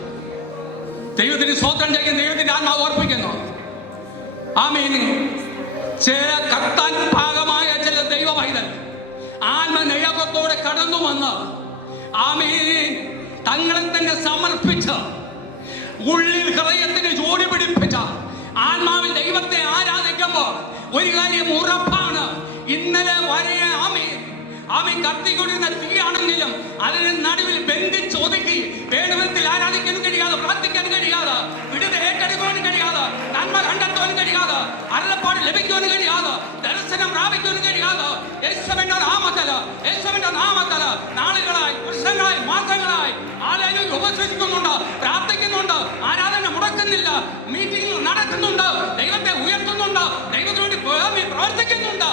ദൈവത്തിന് സ്തോത്രം ചെയ്യുന്ന ദൈവത്തിന്റെ ആത്മാവ് ഓർപ്പിക്കുന്നു. ആമീൻ. ചില കത്താൻ ഭാഗമായ ചില ദൈവ പൈതൽ ആത്മനയകത്തോടെ കടന്നു വന്ന് ആമീൻ തങ്ങളെ തന്നെ സമർപ്പിച്ച് ഉള്ളിൽ ഹൃദയത്തിന് ജോഡി പിടിപ്പിച്ച ആത്മാവിൽ ദൈവത്തെ ആരാധിക്കുമ്പോൾ ഒരു കാര്യം ഉറപ്പാണ്. ഇന്നലെ വരെ ആമീൻ കത്തിക്കൊണ്ടിരുന്ന തീയാണെങ്കിലും അതിന് നടുവിൽ ബന്ധിച്ച് ഒതുക്കി വേണമെങ്കിൽ ആരാധിക്കാൻ കഴിയാതെ, പ്രാർത്ഥിക്കാൻ കഴിയാതെ, വിടുതൽ ഏറ്റെടുക്കാൻ കഴിയാതെ, നന്മ കണ്ടെത്താൻ കഴിയാതെ, അരുളപ്പാട് ലഭിക്കാൻ കഴിയാതെ, ദർശനം പ്രാപിക്കാൻ കഴിയാതെ യേശുവിന്റെ നാമത്തിൽ നാളുകളായി, വർഷങ്ങളായി, മാസങ്ങളായി ആളുകൾ ഉപവസിക്കുന്നുണ്ട്, പ്രാർത്ഥിക്കുന്നുണ്ട്, ആരാധന മുടക്കുന്നില്ല, മീറ്റിംഗുകൾ നടക്കുന്നുണ്ട്, ദൈവത്തെ ഉയർത്തുന്നുണ്ട്, ദൈവത്തിനു വേണ്ടി പ്രവർത്തിക്കുന്നുണ്ട്.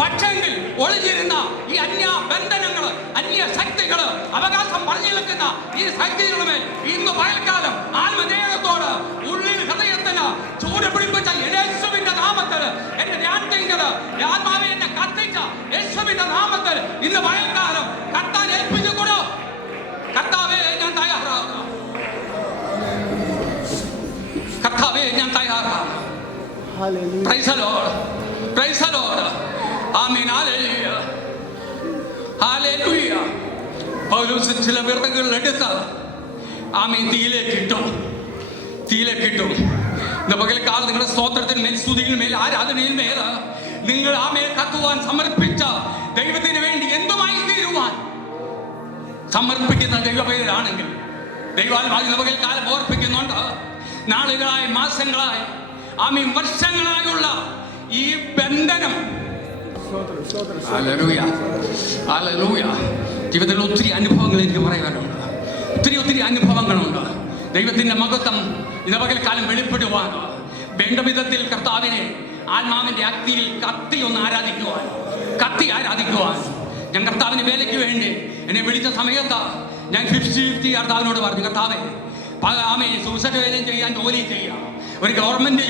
പക്ഷെങ്കിൽ ഒളിഞ്ഞിരുന്ന ഈ അന്യ ബന്ധനങ്ങൾ, അന്യ ശക്തികൾ, അവകാശം പറഞ്ഞു നിൽക്കുന്ന ഈ ശക്തികളുമേൽ ഇന്ന് പകൽക്കാലം ആത്മദേഹത്തോട് ഉള്ളിൽ ഹൃദയത്തിന് ചൂട് പിടിപ്പിച്ച യേശുവിന്റെ നാമത്തിൽ എന്റെ ആത്മാവെ എന്നെ കത്തിച്ച യേശുവിന്റെ നാമത്തിൽ ഇന്ന് പകൽക്കാലം കത്താൻ ഏൽപ്പിച്ചു കൊടു. കർത്താവേ ഞാൻ തയ്യാറാകുന്നു. Praise the Lord. Amen. Hallelujah. പൗലോസ് ചില വിറകുകൾ എടുത്ത് ആമേൻ തീയിലേക്കിട്ടു. ഇന്ന് പകൽക്കാലം നിങ്ങളുടെ സ്തോത്രത്തിന്മേൽ, സ്തുതിയിന്മേൽ, ആരാധനയിന്മേൽ നിങ്ങൾ ആമേൻ കത്തുവാൻ സമർപ്പിച്ച ദൈവത്തിന് വേണ്ടി എന്തുമായി തീരുവാൻ സമർപ്പിക്കുന്ന ദൈവപൈതലാണെങ്കിൽ ദൈവാത്മാവിന്റെ പകൽക്കാലം ഓർപ്പിക്കുന്നുണ്ട്. നാളുകളായി, മാസങ്ങളായി, ആമേൻ വർഷങ്ങളായുള്ള ഈ ബന്ധനം ജീവിതത്തിൽ ഒത്തിരി അനുഭവങ്ങൾ എനിക്ക് പറയാനുണ്ട്. ഒത്തിരി അനുഭവങ്ങളുണ്ട്. ദൈവത്തിന്റെ മഹത്വം ഇന്ന് പകൽക്കാലം വെളിപ്പെടുവാൻ വേണ്ട വിധത്തിൽ കർത്താവിനെ ആത്മാവിന്റെ അഗ്നിയിൽ കത്തി ആരാധിക്കുവാൻ ഞാൻ കർത്താവിന് വേലയ്ക്ക് വേണ്ടി എന്നെ വിളിച്ച സമയത്ത് ഞാൻ 50-50 കർത്താവിനോട് പറഞ്ഞു, കർത്താവേ ആമേ സുവിശേഷ വേലയും ചെയ്യാൻ ജോലി ചെയ്യാം. ഒരു ഗവൺമെന്റ്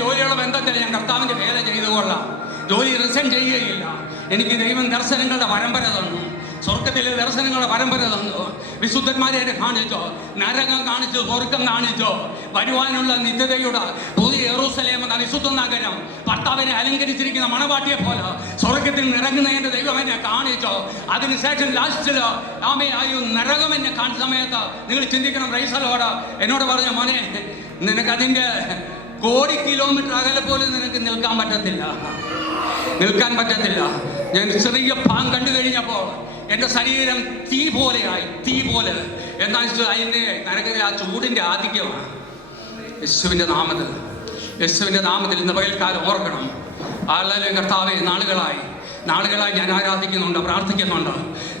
ജോലിയുള്ള ബന്ധത്തിൽ ഞാൻ കർത്താവിന്റെ വേല ചെയ്തു കൊള്ളാം. ജോലി റിസൈൻ ചെയ്യുകയില്ല. എനിക്ക് ദൈവം ദർശനങ്ങളുടെ പരമ്പര തന്നു, സ്വർഗത്തിലെ ദർശനങ്ങളുടെ പരമ്പര തന്നു. വിശുദ്ധന്മാരെ എന്നെ കാണിച്ചോ, നരകം കാണിച്ചോ, സ്വർഗം കാണിച്ചോ. വരുവാനുള്ള നിത്യതയുടെ പുതിയ യെരൂശലേം എന്ന വിശുദ്ധ നഗരം ഭർത്താവിനെ അലങ്കരിച്ചിരിക്കുന്ന മണവാട്ടിയെ പോലെ സ്വർഗത്തിൽ നിറങ്ങുന്നതിന്റെ ദൈവം എന്നെ കാണിച്ചോ. അതിനുശേഷം ലാസ്റ്റില് ആമയായു നരകം എന്നെ കാണിച്ച സമയത്ത് നിങ്ങൾ ചിന്തിക്കണം, റൈസലോട് എന്നോട് പറഞ്ഞ, മോനെ നിനക്ക് അതിന്റെ കോടി കിലോമീറ്റർ അകലെ പോലും നിനക്ക് നിൽക്കാൻ പറ്റത്തില്ല. ഞാൻ ചെറിയ പാൻ കണ്ടു കഴിഞ്ഞപ്പോൾ എൻ്റെ ശരീരം തീ പോലെ എന്താ വെച്ചാൽ അതിൻ്റെ നരകത്തിൽ ആ ചൂടിൻ്റെ ആധിക്യമാണ്. യേശുവിൻ്റെ നാമത്തിൽ ഇന്ന് പകൽക്കാലം ഓർക്കണം. ആളുകളെ കർത്താവെ നാളുകളായി ഞാൻ ആരാധിക്കുന്നുണ്ട്, പ്രാർത്ഥിക്കുന്നുണ്ട്,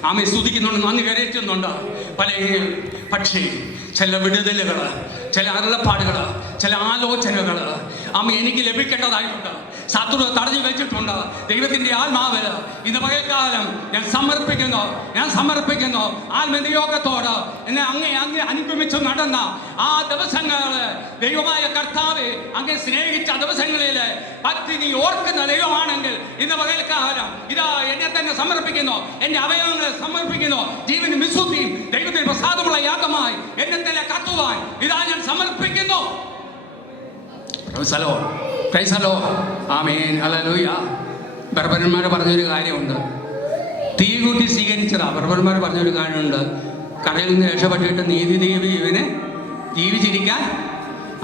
ആമെ സ്തുതിക്കുന്നുണ്ട്, നന്ദി കരയറ്റുന്നുണ്ട്. പക്ഷേ ചില വിടുതലുകൾ, ചില അരുളപ്പാടുകൾ, ചില ആലോചനകൾ ആമ എനിക്ക് ലഭിക്കേണ്ടതായിട്ടുണ്ട്. ശത്രു തടഞ്ഞു വെച്ചിട്ടുണ്ട്. ദൈവത്തിന്റെ ആത്മാവിൽ ഇന്ന് പകൽക്കാലം ഞാൻ സമർപ്പിക്കുന്നു ആത്മനിയോഗത്തോട് എന്നെ അങ്ങേ അനുഗമിച്ച് നടന്ന ആ ദിവസങ്ങള് ദൈവമായ കർത്താവെ അങ്ങേ സ്നേഹിച്ച ദിവസങ്ങളിൽ ഭക്തി ഓർക്കുന്ന ദൈവമാണെങ്കിൽ ഇന്ന് പകൽക്കാലം ഇതാ എന്നെ തന്നെ സമർപ്പിക്കുന്നു, എന്റെ അവയവങ്ങളെ സമർപ്പിക്കുന്നു. ജീവനും വിശുദ്ധിയും ദൈവത്തിന് പ്രസാദമുള്ള യാഗമായി എന്നെ തന്നെ കത്തുവാൻ ഇതാ ഞാൻ സമർപ്പിക്കുന്നു. ബർബരന്മാർ പറഞ്ഞൊരു കാര്യമുണ്ട്, തീ കൂട്ടി സ്വീകരിച്ചതാ. ബർബരന്മാർ പറഞ്ഞൊരു കാര്യമുണ്ട്, കടലിൽ നിന്ന് രക്ഷപ്പെട്ടിട്ട് നീതിദേവി ഇവനെ ജീവിച്ചിരിക്കാൻ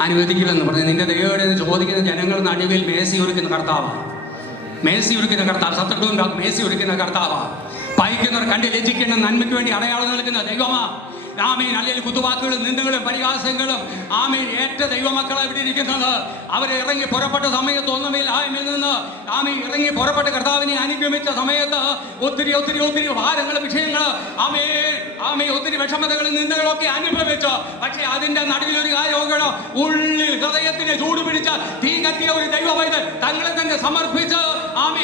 അനുവദിക്കില്ലെന്ന് പറഞ്ഞു. നിന്റെ ദൈവം ചോദിക്കുന്ന ജനങ്ങളുടെ നടുവിൽ മേസി ഒരുക്കുന്ന കർത്താവാണ്. ശത്രുക്കളും മേസി ഒരുക്കുന്ന കർത്താവാണ്. പൈക്കുന്നവർ കണ്ട് ലജ്ജിക്കുന്ന നന്മയ്ക്ക് വേണ്ടി അടയാളം നൽകുന്ന ദൈവമാ. ആമീൻ. അല്ലെങ്കിൽ കുത്തുവാക്കുകളും നിന്ദകളും പരിഹാസങ്ങളും ആമീൻ ഏറ്റ ദൈവമക്കളെ ഇവിടെ ഇരിക്കുന്നത്. അവരെ ഇറങ്ങി പുറപ്പെട്ട സമയത്ത് ഒന്നുമില്ല ആയ്മയിൽ നിന്ന് ആമീൻ ഇറങ്ങി പുറപ്പെട്ട് കർത്താവിനെ അനുഗമിച്ച സമയത്ത് ഒത്തിരി ഭാരങ്ങളും വിഷയങ്ങൾ ഒത്തിരി വിഷമതകളും നിന്ദകളൊക്കെ അനുഭവിച്ചു. പക്ഷെ അതിന്റെ നടുവിൽ ഒരു കാര്യമാണ്, ഉള്ളിൽ ഹൃദയത്തിന് ചൂട് പിടിച്ച തീ കത്തിയ ഒരു ദൈവവൈദ്യൻ തങ്ങളെ തന്നെ സമർപ്പിച്ച്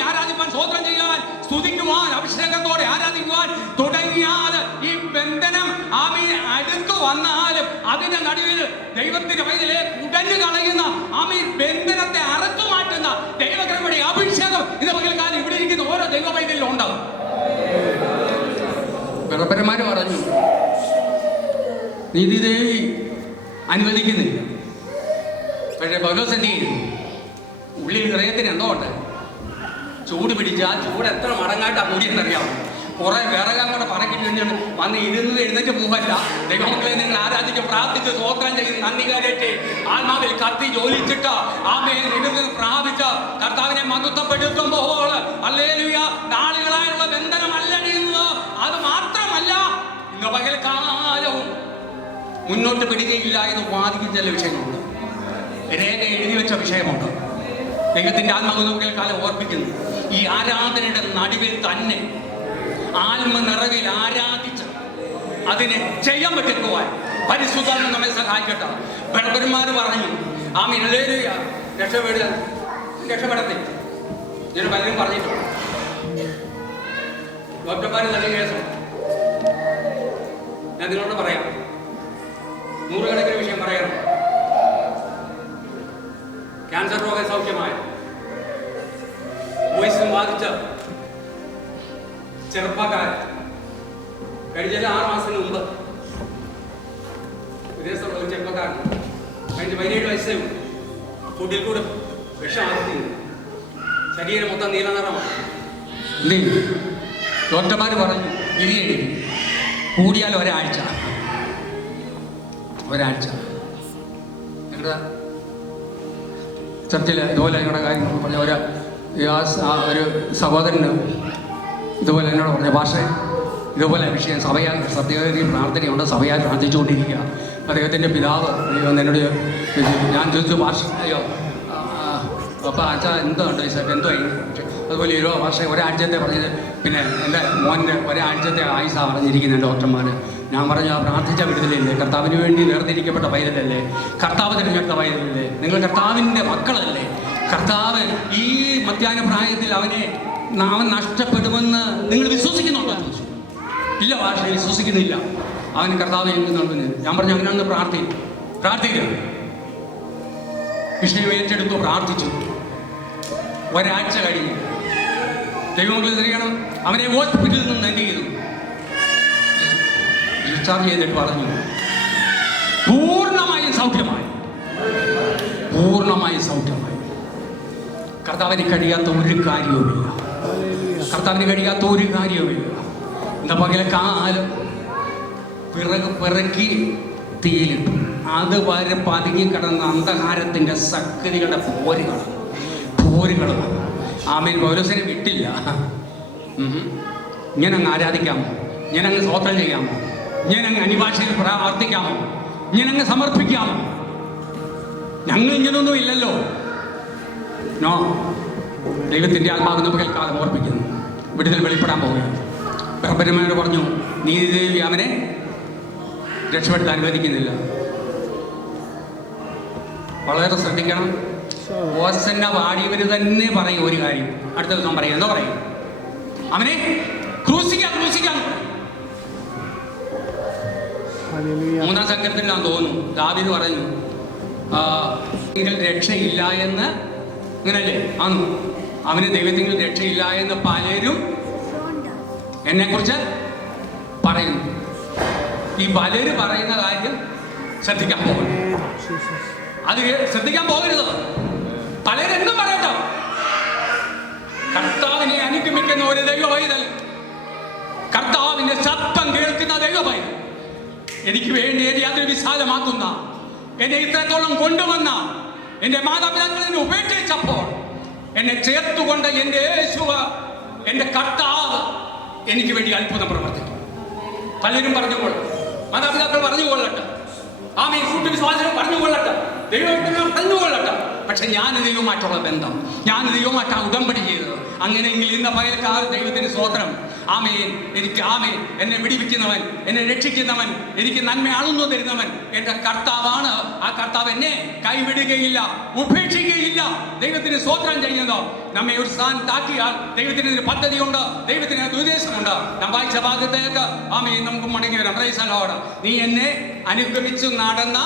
ആരാധിപ്പാൻ, സ്തോത്രം ചെയ്യാൻ, സ്തുതിക്കുവാൻ, അഭിഷേകത്തോടെ ആരാധിക്കുവാൻ തുടങ്ങിയാൽ ഈ ബന്ധനം അടുത്തു വന്നാലും അതിന്റെ നടുവിൽ ദൈവത്തിന്റെ വൈദ്യലെ ഉടഞ്ഞു കളയുന്ന ബന്ധനത്തെ അറുത്തു മാറ്റുന്ന ദൈവകൃപയുടെ അഭിഷേകം ഇത് പകൽക്കാലം ഇവിടെ ഇരിക്കുന്ന ഓരോ ദൈവ വൈദ്യലും ഉണ്ടാവും. ബർബരന്മാര് പറഞ്ഞു നീതിദേവി അനുവദിക്കുന്നില്ല. പക്ഷേ പൗലോസ് എന്ത് ചെയ്തു? ഉള്ളിൽ ഹൃദയത്തിന് എന്തോ ഉണ്ട്, ചൂട് പിടിച്ച് ആ ചൂട് എത്ര മടങ്ങായിട്ടാ കൂടിയെന്നറിയാം. കുറെ വിറകം കൂടെ പറക്കിട്ട് വേണ്ടിയാണ് വന്ന് എഴുന്നേറ്റ് പോകല്ല. ദൈവമക്കളെ നിങ്ങൾ ആരാധിച്ച് പ്രാർത്ഥിച്ച് സ്തോത്രം ചെയ്ത് നന്ദി കരയട്ടെ. ആത്മാവിൽ കത്തി ജോലിച്ചിട്ട് പ്രാപിച്ച കർത്താവിനെ മഹത്വപ്പെടുത്തുമ്പോൾ ഹല്ലേലൂയ നാളുകളായുള്ള ബന്ധനമല്ല അടിയുന്നത്. അത് മാത്രമല്ല ഇന്ന് പകൽക്കാലവും മുന്നോട്ട് പിടിക്കുകയില്ല എന്ന് വാദിക്കുന്ന ചില വിഷയങ്ങളുണ്ട്. രേഖ എഴുതി വെച്ച വിഷയമുണ്ട്. ദൈവത്തിന്റെ ആത്മാവിൽ ഓർപ്പിക്കുന്നു. ഈ ആരാധനയുടെ നടുവിൽ തന്നെ ആത്മനിറവിൽ ആരാധിച്ച് അതിനെ ചെയ്യാൻ പറ്റുവാൻ പരിശുദ്ധാത്മ നമ്മെ സഹായിക്കട്ടെ. ബർബരന്മാർ പറഞ്ഞു ആമീൻ ഹല്ലേലൂയ രക്ഷപ്പെടത്തെ. ഞാൻ പലരും പറഞ്ഞിട്ടുണ്ട്, ഡോക്ടർമാർ നല്ല കേസും ഞാൻ നിങ്ങളോട് പറയാം. നൂറുകണക്കിന് വിഷയം പറയണം. ക്യാൻസർ രോഗ സൗഖ്യമായ വോയിസും ബാധിച്ച ചെറുപ്പക്കാരൻ കഴിഞ്ഞ 6 മാസത്തിന് മുമ്പ് വിദേശത്തുള്ള ഒരു ചെറുപ്പക്കാരൻ കഴിഞ്ഞ 17 വയസ്സേ ഫുഡിൽ കൂടെ വിഷമാക്കി ശരീരം മൊത്തം നീല നിറമാണ്. ഡോക്ടർമാർ പറഞ്ഞു വിധിയെഴുതി കൂടിയാൽ ഒരാഴ്ച ഞങ്ങളുടെ ചർച്ചിൽ ഇതുപോലെ ഞങ്ങളുടെ കാര്യം പറഞ്ഞ ഒരു സഹോദരന് ഇതുപോലെ എന്നോട് പറഞ്ഞ ഭാഷ ഇതുപോലെ വിഷയം സഭയാൽ സത്യകാരി പ്രാർത്ഥനയുണ്ട്, സഭയാൽ പ്രാർത്ഥിച്ചുകൊണ്ടിരിക്കുക. അദ്ദേഹത്തിൻ്റെ പിതാവ് എന്നോട് ഞാൻ ചോദിച്ചു ഭാഷ അയ്യോ അപ്പോൾ അച്ഛാ എന്തുണ്ട് സാർ എന്തോ അതുപോലെ ഒരു ഭാഷ ഒരാഴ്ചത്തെ പറഞ്ഞത്. പിന്നെ എൻ്റെ മോൻ്റെ ഒരാഴ്ചത്തെ ആയുസാണ് പറഞ്ഞിരിക്കുന്നത് ഡോക്ടർമാർ. ഞാൻ പറഞ്ഞു ആ പ്രാർത്ഥിച്ച വിടുതലല്ലേ, കർത്താവിന് വേണ്ടി വേർതിരിക്കപ്പെട്ട പൈതലല്ലേ, കർത്താവ് തിരഞ്ഞെടുത്ത പൈതലല്ലേ, നിങ്ങൾ കർത്താവിൻ്റെ മക്കളല്ലേ. കർത്താവ് ഈ മധ്യാഹ്ന പ്രായത്തിൽ അവൻ നഷ്ടപ്പെടുമെന്ന് നിങ്ങൾ വിശ്വസിക്കുന്നുണ്ടോ? ഇല്ല, ഭാഷ വിശ്വസിക്കുന്നില്ല. അവൻ കർത്താവ് നൽകുന്നത്. ഞാൻ പറഞ്ഞു അങ്ങനെയൊന്ന് പ്രാർത്ഥിക്കുക. വിഷയം ഏറ്റെടുത്തു, പ്രാർത്ഥിച്ചു. ഒരാഴ്ച കഴിഞ്ഞു ദൈവമക്കൾ അറിയണം, അവനെ ഹോസ്പിറ്റലിൽ നിന്ന് എന്ത് ചെയ്തു, ഡിസ്ചാർജ് ചെയ്തിട്ട് പറഞ്ഞു പൂർണ്ണമായും സൗഖ്യമായി. കർത്താവിന് കഴിയാത്ത ഒരു കാര്യവുമില്ല. എന്താ പകലെ കാലം പിറക്കി തീയിലിട്ടു. അതുവരെ പതുങ്ങി കിടന്ന അന്ധകാരത്തിൻ്റെ ശക്തികളുടെ പോരുകൾ ആമേൻ പൗലോസിനെ വിട്ടില്ല. ഇങ്ങനങ്ങ് ആരാധിക്കാമോ, ഇങ്ങനങ്ങ് സ്തോത്രം ചെയ്യാമോ, ഇങ്ങനങ്ങ് അനിഭാഷയിൽ പ്രാർത്ഥിക്കാമോ, ഇങ്ങനങ്ങ് സമർപ്പിക്കാമോ? ഞങ്ങൾ ഇങ്ങനൊന്നും ഇല്ലല്ലോ. നോ, ദൈവത്തിൻ്റെ ആത്മാവെന്ന് പകൽക്കാലം ഓർപ്പിക്കുന്നു. വിടുതൽ വെളിപ്പെടാൻ പോവുകയാണ്. പ്രഭരന്മാരോട് പറഞ്ഞു, നീതിദേവി അവനെ രക്ഷപ്പെടുത്താൻ അനുവദിക്കുന്നില്ല. വളരെ ശ്രദ്ധിക്കണം. ഓസന്ന വാടിയവർ തന്നെ പറയും ഒരു കാര്യം, അടുത്ത ദിവസം പറയും. എന്താ പറയും? അവനെ ക്രൂശിക്കാൻ. മൂന്നാം സങ്കീർത്തനത്തിലാണെന്ന് തോന്നുന്നു ദാവീദ് പറഞ്ഞു രക്ഷയില്ല എന്ന്. അങ്ങനല്ലേ ആന്നു? അവന് ദൈവത്തിൽ രക്ഷയില്ല എന്ന് പലരും എന്നെക്കുറിച്ച് പറയുന്നു. ഈ പലര് പറയുന്ന കാര്യം ശ്രദ്ധിക്കാൻ പോകരുത്. അത് ശ്രദ്ധിക്കാൻ പോകരുത്. പലരെന്നും പറയട്ടോ, കർത്താവിനെ അനുഗമിക്കുന്ന ഒരു ദൈവവൈതൽ, കർത്താവിന്റെ ശബ്ദം കേൾക്കുന്ന ദൈവവൈതൽ, എനിക്ക് വേണ്ടി എന്നെ അതിൽ വിശാലമാക്കുന്ന, എന്നെ ഇത്രത്തോളം കൊണ്ടുവന്ന, എന്റെ മാതാപിതാക്കളെ ഉപേക്ഷിച്ചപ്പോൾ എന്നെ ചേർത്തുകൊണ്ട് എൻ്റെ യേശുവ, എൻ്റെ കർത്താവ് എനിക്ക് വേണ്ടി അത്ഭുതം പ്രവർത്തിക്കും. പലരും പറഞ്ഞുകൊള്ളും, മാതാപിതാക്കൾ പറഞ്ഞുകൊള്ളട്ടെ, ആമേൻ, കൂട്ടുവിശ്വാസികൾ പറഞ്ഞുകൊള്ളട്ടെ, ദൈവം പറഞ്ഞുകൊള്ളട്ടെ. പക്ഷെ ഞാൻ ദൈവമായിട്ടുള്ള ബന്ധം, ഞാൻ ദൈവമായിട്ടാണ് ഉടമ്പടി ചെയ്തത്. അങ്ങനെയെങ്കിൽ ഇന്ന പകൽക്കാല ദൈവത്തിന് സ്തോത്രം. ആമേൻ, എന്നെ വിടിവിക്കുന്നവൻ, എന്നെ രക്ഷിക്കുന്നവൻ, എനിക്ക് നന്മ അളന്നു തരുന്നവൻ എൻ്റെ കർത്താവാണ്. ആ കർത്താവ് എന്നെ കൈവിടുകയില്ല, ഉപേക്ഷിക്കുകയില്ല. ദൈവത്തിന് സ്തോത്രം ചെയ്യുന്നു. നമ്മെ ഒരു സ്ഥാനത്താക്കിയാൽ ദൈവത്തിന് ഒരു പദ്ധതിയുണ്ട്, ദൈവത്തിന് ഒരു ഉദ്ദേശമുണ്ട്. നാം വായിച്ച ഭാഗത്തേക്ക് ആമേൻ നമുക്ക് മടങ്ങി വരാം. Price the Lord. നീ എന്നെ അനുഗമിച്ചു നടന്ന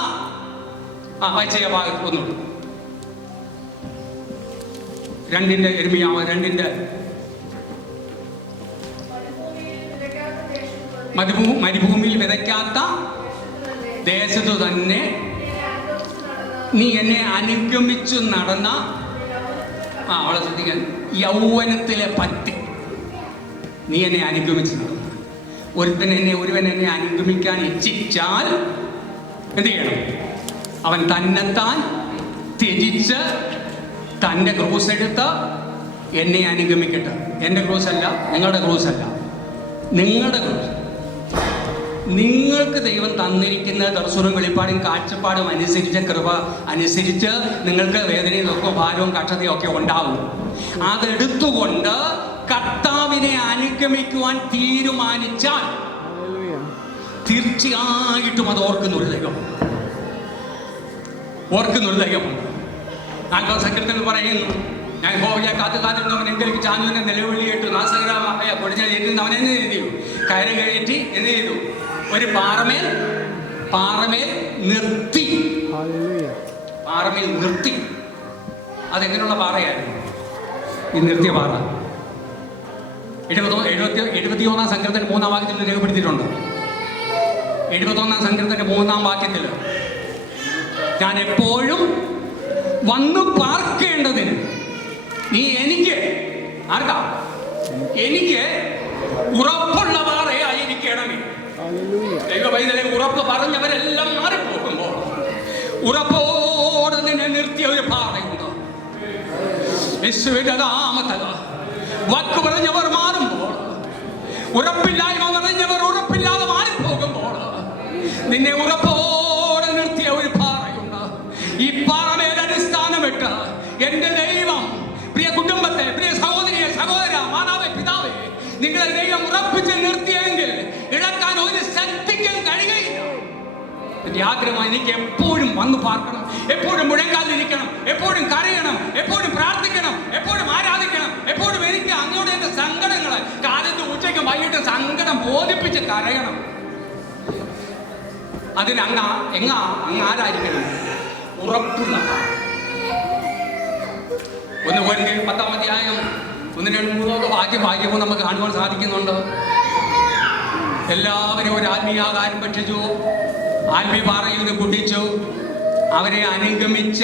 വായിച്ച ഭാഗത്ത് ഒന്നുള്ളൂ. 2 എരുമയാവ് 2 മരുഭൂമിയിൽ വിതയ്ക്കാത്ത ദേശത്തു തന്നെ നീ എന്നെ അനുഗമിച്ചു നടന്ന അവളെ ശ്രദ്ധിക്കാൻ, യൗവനത്തിലെ പറ്റി നീ എന്നെ അനുഗമിച്ചു നടന്ന. ഒരുവൻ എന്നെ അനുഗമിക്കാൻ ഇച്ഛിച്ചാൽ എന്ത് ചെയ്യണം? അവൻ തന്നെത്താൻ ത്യജിച്ച് തൻ്റെ ക്രൂസ് എടുത്ത് എന്നെ അനുഗമിക്കട്ടെ. എൻ്റെ ക്രൂസല്ല, നിങ്ങളുടെ ക്രൂസല്ല, നിങ്ങളുടെ ക്രൂസ്. നിങ്ങൾക്ക് ദൈവം തന്നിരിക്കുന്ന ദർശനവും വെളിപ്പാടും കാഴ്ചപ്പാടും അനുസരിച്ച്, കൃപ അനുസരിച്ച് നിങ്ങൾക്ക് വേദനയും ദുഃഖവും ഭാരവും കഷ്ടതയും ഒക്കെ ഉണ്ടാവും. അതെടുത്തുകൊണ്ട് കർത്താവിനെ അനുഗമിക്കുവാൻ തീരുമാനിച്ചാൽ തീർച്ചയായിട്ടും അത് ഓർക്കുന്നൊരു ദൈവമുണ്ട്. 4 സങ്കീർത്തനത്തിൽ പറയുന്നു, ഞാൻ യഹോവയെ കാത്തുകാത്തിരുന്നവൻ എങ്കിലും ചാഞ്ഞുവിനെ നിലവിളി കേട്ടു, നാസകരമായ പൊടിഞ്ഞ ചേരുന്നവൻ എന്ന് ചെയ്തു, കയറി കയറ്റി എന്ത് ചെയ്തു? ഒരു പാറമേൽ നിർത്തി. അതെങ്ങനെയുള്ള പാറയായിരുന്നു ഈ നിർത്തിയ പാറ? 71 സങ്കീർത്തനം 3-ാം വാക്യത്തിൽ രേഖപ്പെടുത്തിയിട്ടുണ്ട്. 71 സങ്കീർത്തനം 3-ാം വാക്യത്തിൽ, ഞാൻ എപ്പോഴും വന്നു പാർക്കേണ്ടതിന് നീ എനിക്ക് ഉറപ്പുള്ള പാറയായി മാറിയിരിക്കണമേ. ദൈവ പൈതലെ, ഉറപ്പ് പറഞ്ഞവരെല്ലാം മാറിപ്പോകുമ്പോൾ ഉറപ്പോടെ നിന്നെ നിർത്തിയ ഒരു പാറയുണ്ട്. യേശുവിന്റെ നാമത്തിൽ വാക്ക് പറഞ്ഞവർ മാറുമ്പോൾ, ഉറപ്പില്ലായ്മ പറഞ്ഞവർ ഉറപ്പില്ലാതെ മാറിപ്പോകുമ്പോൾ നിന്നെ ഉറപ്പോടെ നിർത്തിയ ഒരു പാറയുണ്ട്. ഈ പാറമേൽ അടിസ്ഥാനമിട്ട് എന്റെ ദൈവം പ്രിയ കുടുംബത്തെ, പ്രിയ സഹോദരിയെ, സഹോദര, മാതാവേ, പിതാവേ, നിങ്ങളെ ദൈവം ഉറപ്പിച്ച് നിർത്തിയെങ്കിൽ ഇളക്കാൻ ഒരു ശക്തിക്കും കഴിയുകയില്ല. എന്റെ ആഗ്രഹം എനിക്ക് എപ്പോഴും വന്നു പാർക്കണം, എപ്പോഴും മുഴങ്കാലിരിക്കണം, എപ്പോഴും കരയണം, എപ്പോഴും പ്രാർത്ഥിക്കണം, എപ്പോഴും ആരാധിക്കണം, എപ്പോഴും എനിക്ക് അങ്ങോട്ട് എന്റെ സങ്കടങ്ങൾ കാലത്ത് ഉച്ചയ്ക്ക് വൈകിട്ട് സങ്കടം ബോധിപ്പിച്ച് കരയണം. അതിന് അങ്ങ് ആരായിരിക്കണം? ഉറപ്പുള്ള. 1 കൊരിന്ത്യർ 10-ാം അധ്യായം 1-2-3 വാക്യവും നമുക്ക് കാണുവാൻ സാധിക്കുന്നുണ്ട്. എല്ലാവരും ഒരു ആത്മീയാകാരം ഭക്ഷിച്ചു, ആത്മീയ പാറയിൽ നിന്ന് കുടിച്ചു. അവരെ അനുഗമിച്ച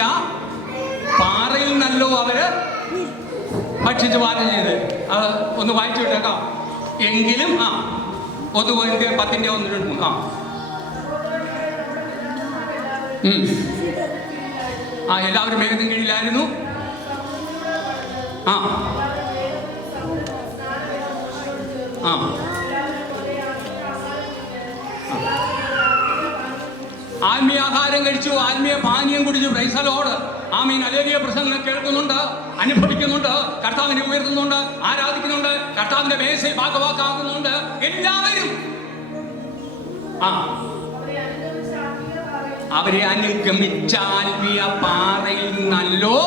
പാറയിൽ നല്ലോ അവര് ഭക്ഷിച്ചു പാനം ചെയ്ത്. അത് ഒന്ന് വായിച്ചു വിട്ടേക്കാം. എങ്കിലും 1 കൊരിന്ത്യർ 10-1-3 എല്ലാവരും മേഘത്തിന് കീഴിലായിരുന്നു. ആത്മീയാഹാരം കഴിച്ചു, ആത്മീയ പാനീയം കുടിച്ചു. Price the Lord. Amen. Hallelujah. പ്രസംഗങ്ങൾ കേൾക്കുന്നുണ്ട്, അനുഭവിക്കുന്നുണ്ട്, കർത്താവിനെ ഉയർത്തുന്നുണ്ട്, ആരാധിക്കുന്നുണ്ട്, കർത്താവിന്റെ മേശയിൽ ഭാഗവാക്കാകുന്നുണ്ട്. എല്ലാവരും അവരെ അനുഗമിച്ച ആത്മീയ പാറയിൽ നല്ലോ.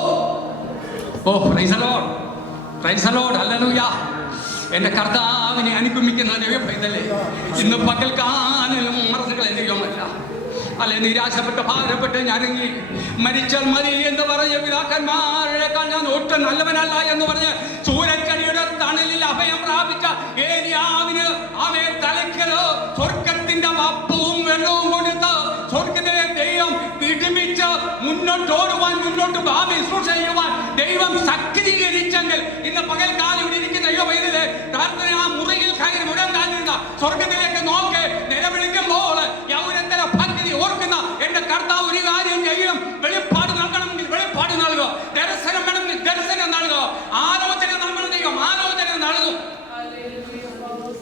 Price the Lord, praise the Lord, hallelujah. എന്റെ കർത്താവിനെ അനുഗമിക്കുന്ന ദൈവമല്ലേ, ഇന്ന് പകൽക്കാലം മനസ്സുകളെ ദൈവമല്ല, അല്ലെ നിരാശപ്പെട്ട് ഭാരപ്പെട്ട് ഞരങ്ങി മരിച്ചാൽ മതി എന്ന് പറഞ്ഞ പിതാക്കന്മാരെക്കാൾ ഞാൻ ഒട്ടും നല്ലവനല്ല എന്ന് പറഞ്ഞ് സൂര്യക്കടിയുടെ തണലിൽ അഭയം പ്രാപിച്ച ഏലിയാവിന് അവയെ തലയ്ക്കല് സ്വർഗത്തിന്റെ അപ്പവും വെള്ളവും കൊടുത്ത് സ്വർഗത്തിലെ ദൈവം വിടുമിച്ച് മുന്നോട്ടോടുവാൻ, മുന്നോട്ട് ഭാവി ശുശ്രൂഷ ചെയ്യുവാൻ ദൈവം ശക്തീകരിച്ചെങ്കിൽ ഇന്ന് പകൽക്കാലം ഇവിടെ ഇരിക്കുന്ന ദൈവമൈതലേ, പ്രാർത്ഥന ആ മുറിയിൽ കയറി മുഴങ്കാലുണ്ട്, സ്വർഗത്തിലേക്ക് നോക്കി നിലവിളിക്കുമ്പോൾ യൗവനത്തിലെ ഭക്തി ഓർക്കുന്ന എന്റെ കർത്താവ് ഒരു കാര്യം ചെയ്യും. വെളിപ്പാട് നൽകണമെങ്കിൽ വെളിപ്പാട് നൽകുക, ദർശനം വേണമെങ്കിൽ ദർശനം നൽകുക, ആലോചന നമ്മൾ ചെയ്യും, ആലോചന നൽകും.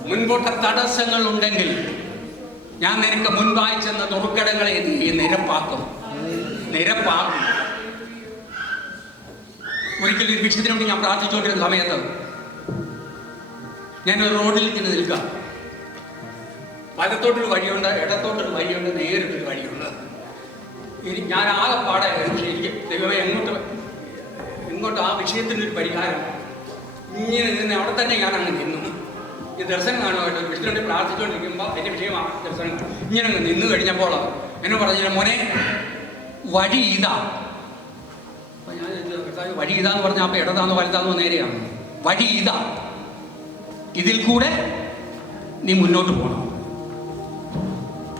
മുൻപോട്ട തടസ്സങ്ങൾ ഉണ്ടെങ്കിൽ ഞാൻ നിനക്ക് മുൻപായി ചെന്ന ദുർഘടങ്ങളെ നിരപ്പാക്കും. ഒരിക്കലും ഒരു വിഷയത്തിന് വേണ്ടി ഞാൻ പ്രാർത്ഥിച്ചുകൊണ്ടിരുന്ന സമയത്ത് ഞാനൊരു റോഡിൽ ഇങ്ങനെ നിൽക്കുക. വലത്തോട്ടൊരു വഴിയുണ്ട്, ഇടത്തോട്ടൊരു വഴിയുണ്ട്, നേരിട്ടൊരു വഴിയുണ്ട്. ഞാൻ ആകെപ്പാടെ എനിക്ക് ദൈവമേ ഇങ്ങോട്ട് ആ വിഷയത്തിനൊരു പരിഹാരം ഇങ്ങനെ നിന്ന് അവിടെ തന്നെ ഞാൻ അങ്ങ് നിന്നു. ഈ ദർശനം കാണുമായിട്ട് വിഷ്ണുവിൻ്റെ പ്രാർത്ഥിച്ചുകൊണ്ടിരിക്കുമ്പോൾ എൻ്റെ വിഷയമാണ് ദർശനം. ഇങ്ങനെ അങ്ങ് നിന്ന് കഴിഞ്ഞപ്പോൾ എന്നെ പറഞ്ഞു, മോനെ വഴി ഇതാ. അപ്പം ഞാൻ വഴി ഇതാന്ന് പറഞ്ഞാൽ അപ്പം ഇടതാന്നോ വലുതാന്നോ നേരെയാണ്. വഴി ഇതാ, ഇതിൽ കൂടെ നീ മുന്നോട്ട് പോകണം.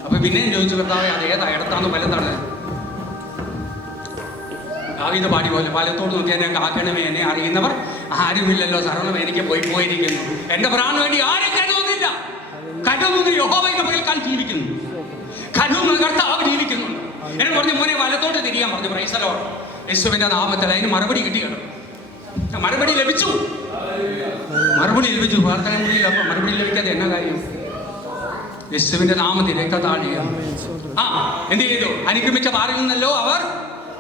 അപ്പൊ പിന്നെയും ചോദിച്ചു, കർത്താവേ അത് ഏതാ, ഇടത്താന്ന് വലത്താണ്? ദാവീദ് പാടി പോലെ വലത്തോട് നോക്കി എന്നെ കാക്കണമേ, എന്നെ അറിയുന്നവർ ആരുമില്ലല്ലോ, ശരണം എനിക്ക് പോയിരിക്കുന്നു. എന്റെ പ്രാണന് വേണ്ടി ആരും കരുതുന്നില്ല. കരുതുന്ന യഹോവയുടെ പകൽക്കാൽ ജീവിക്കുന്നു, കരുതുന്ന കർത്താവ് ജീവിക്കുന്നുണ്ട്. എന്നെ പറഞ്ഞു, മോനെ വലത്തോട്ട് തിരിയാൻ പറഞ്ഞു. Price the Lord. യേശുവിന്റെ നാമത്തിൽ അതിന് മറുപടി കിട്ടിയാണ്. മറുപടി ലഭിച്ചു. പ്രാർത്ഥന മുറിയിൽ. അപ്പൊ മറുപടി ലഭിക്കാതെ എന്നാ കാര്യം? യേശുവിന്റെ നാമത്തിൽ രക്തത്താഴിയ എന്ത് ചെയ്തു? അനുഗമിച്ച പാറയിൽ നിന്നല്ലോ അവർ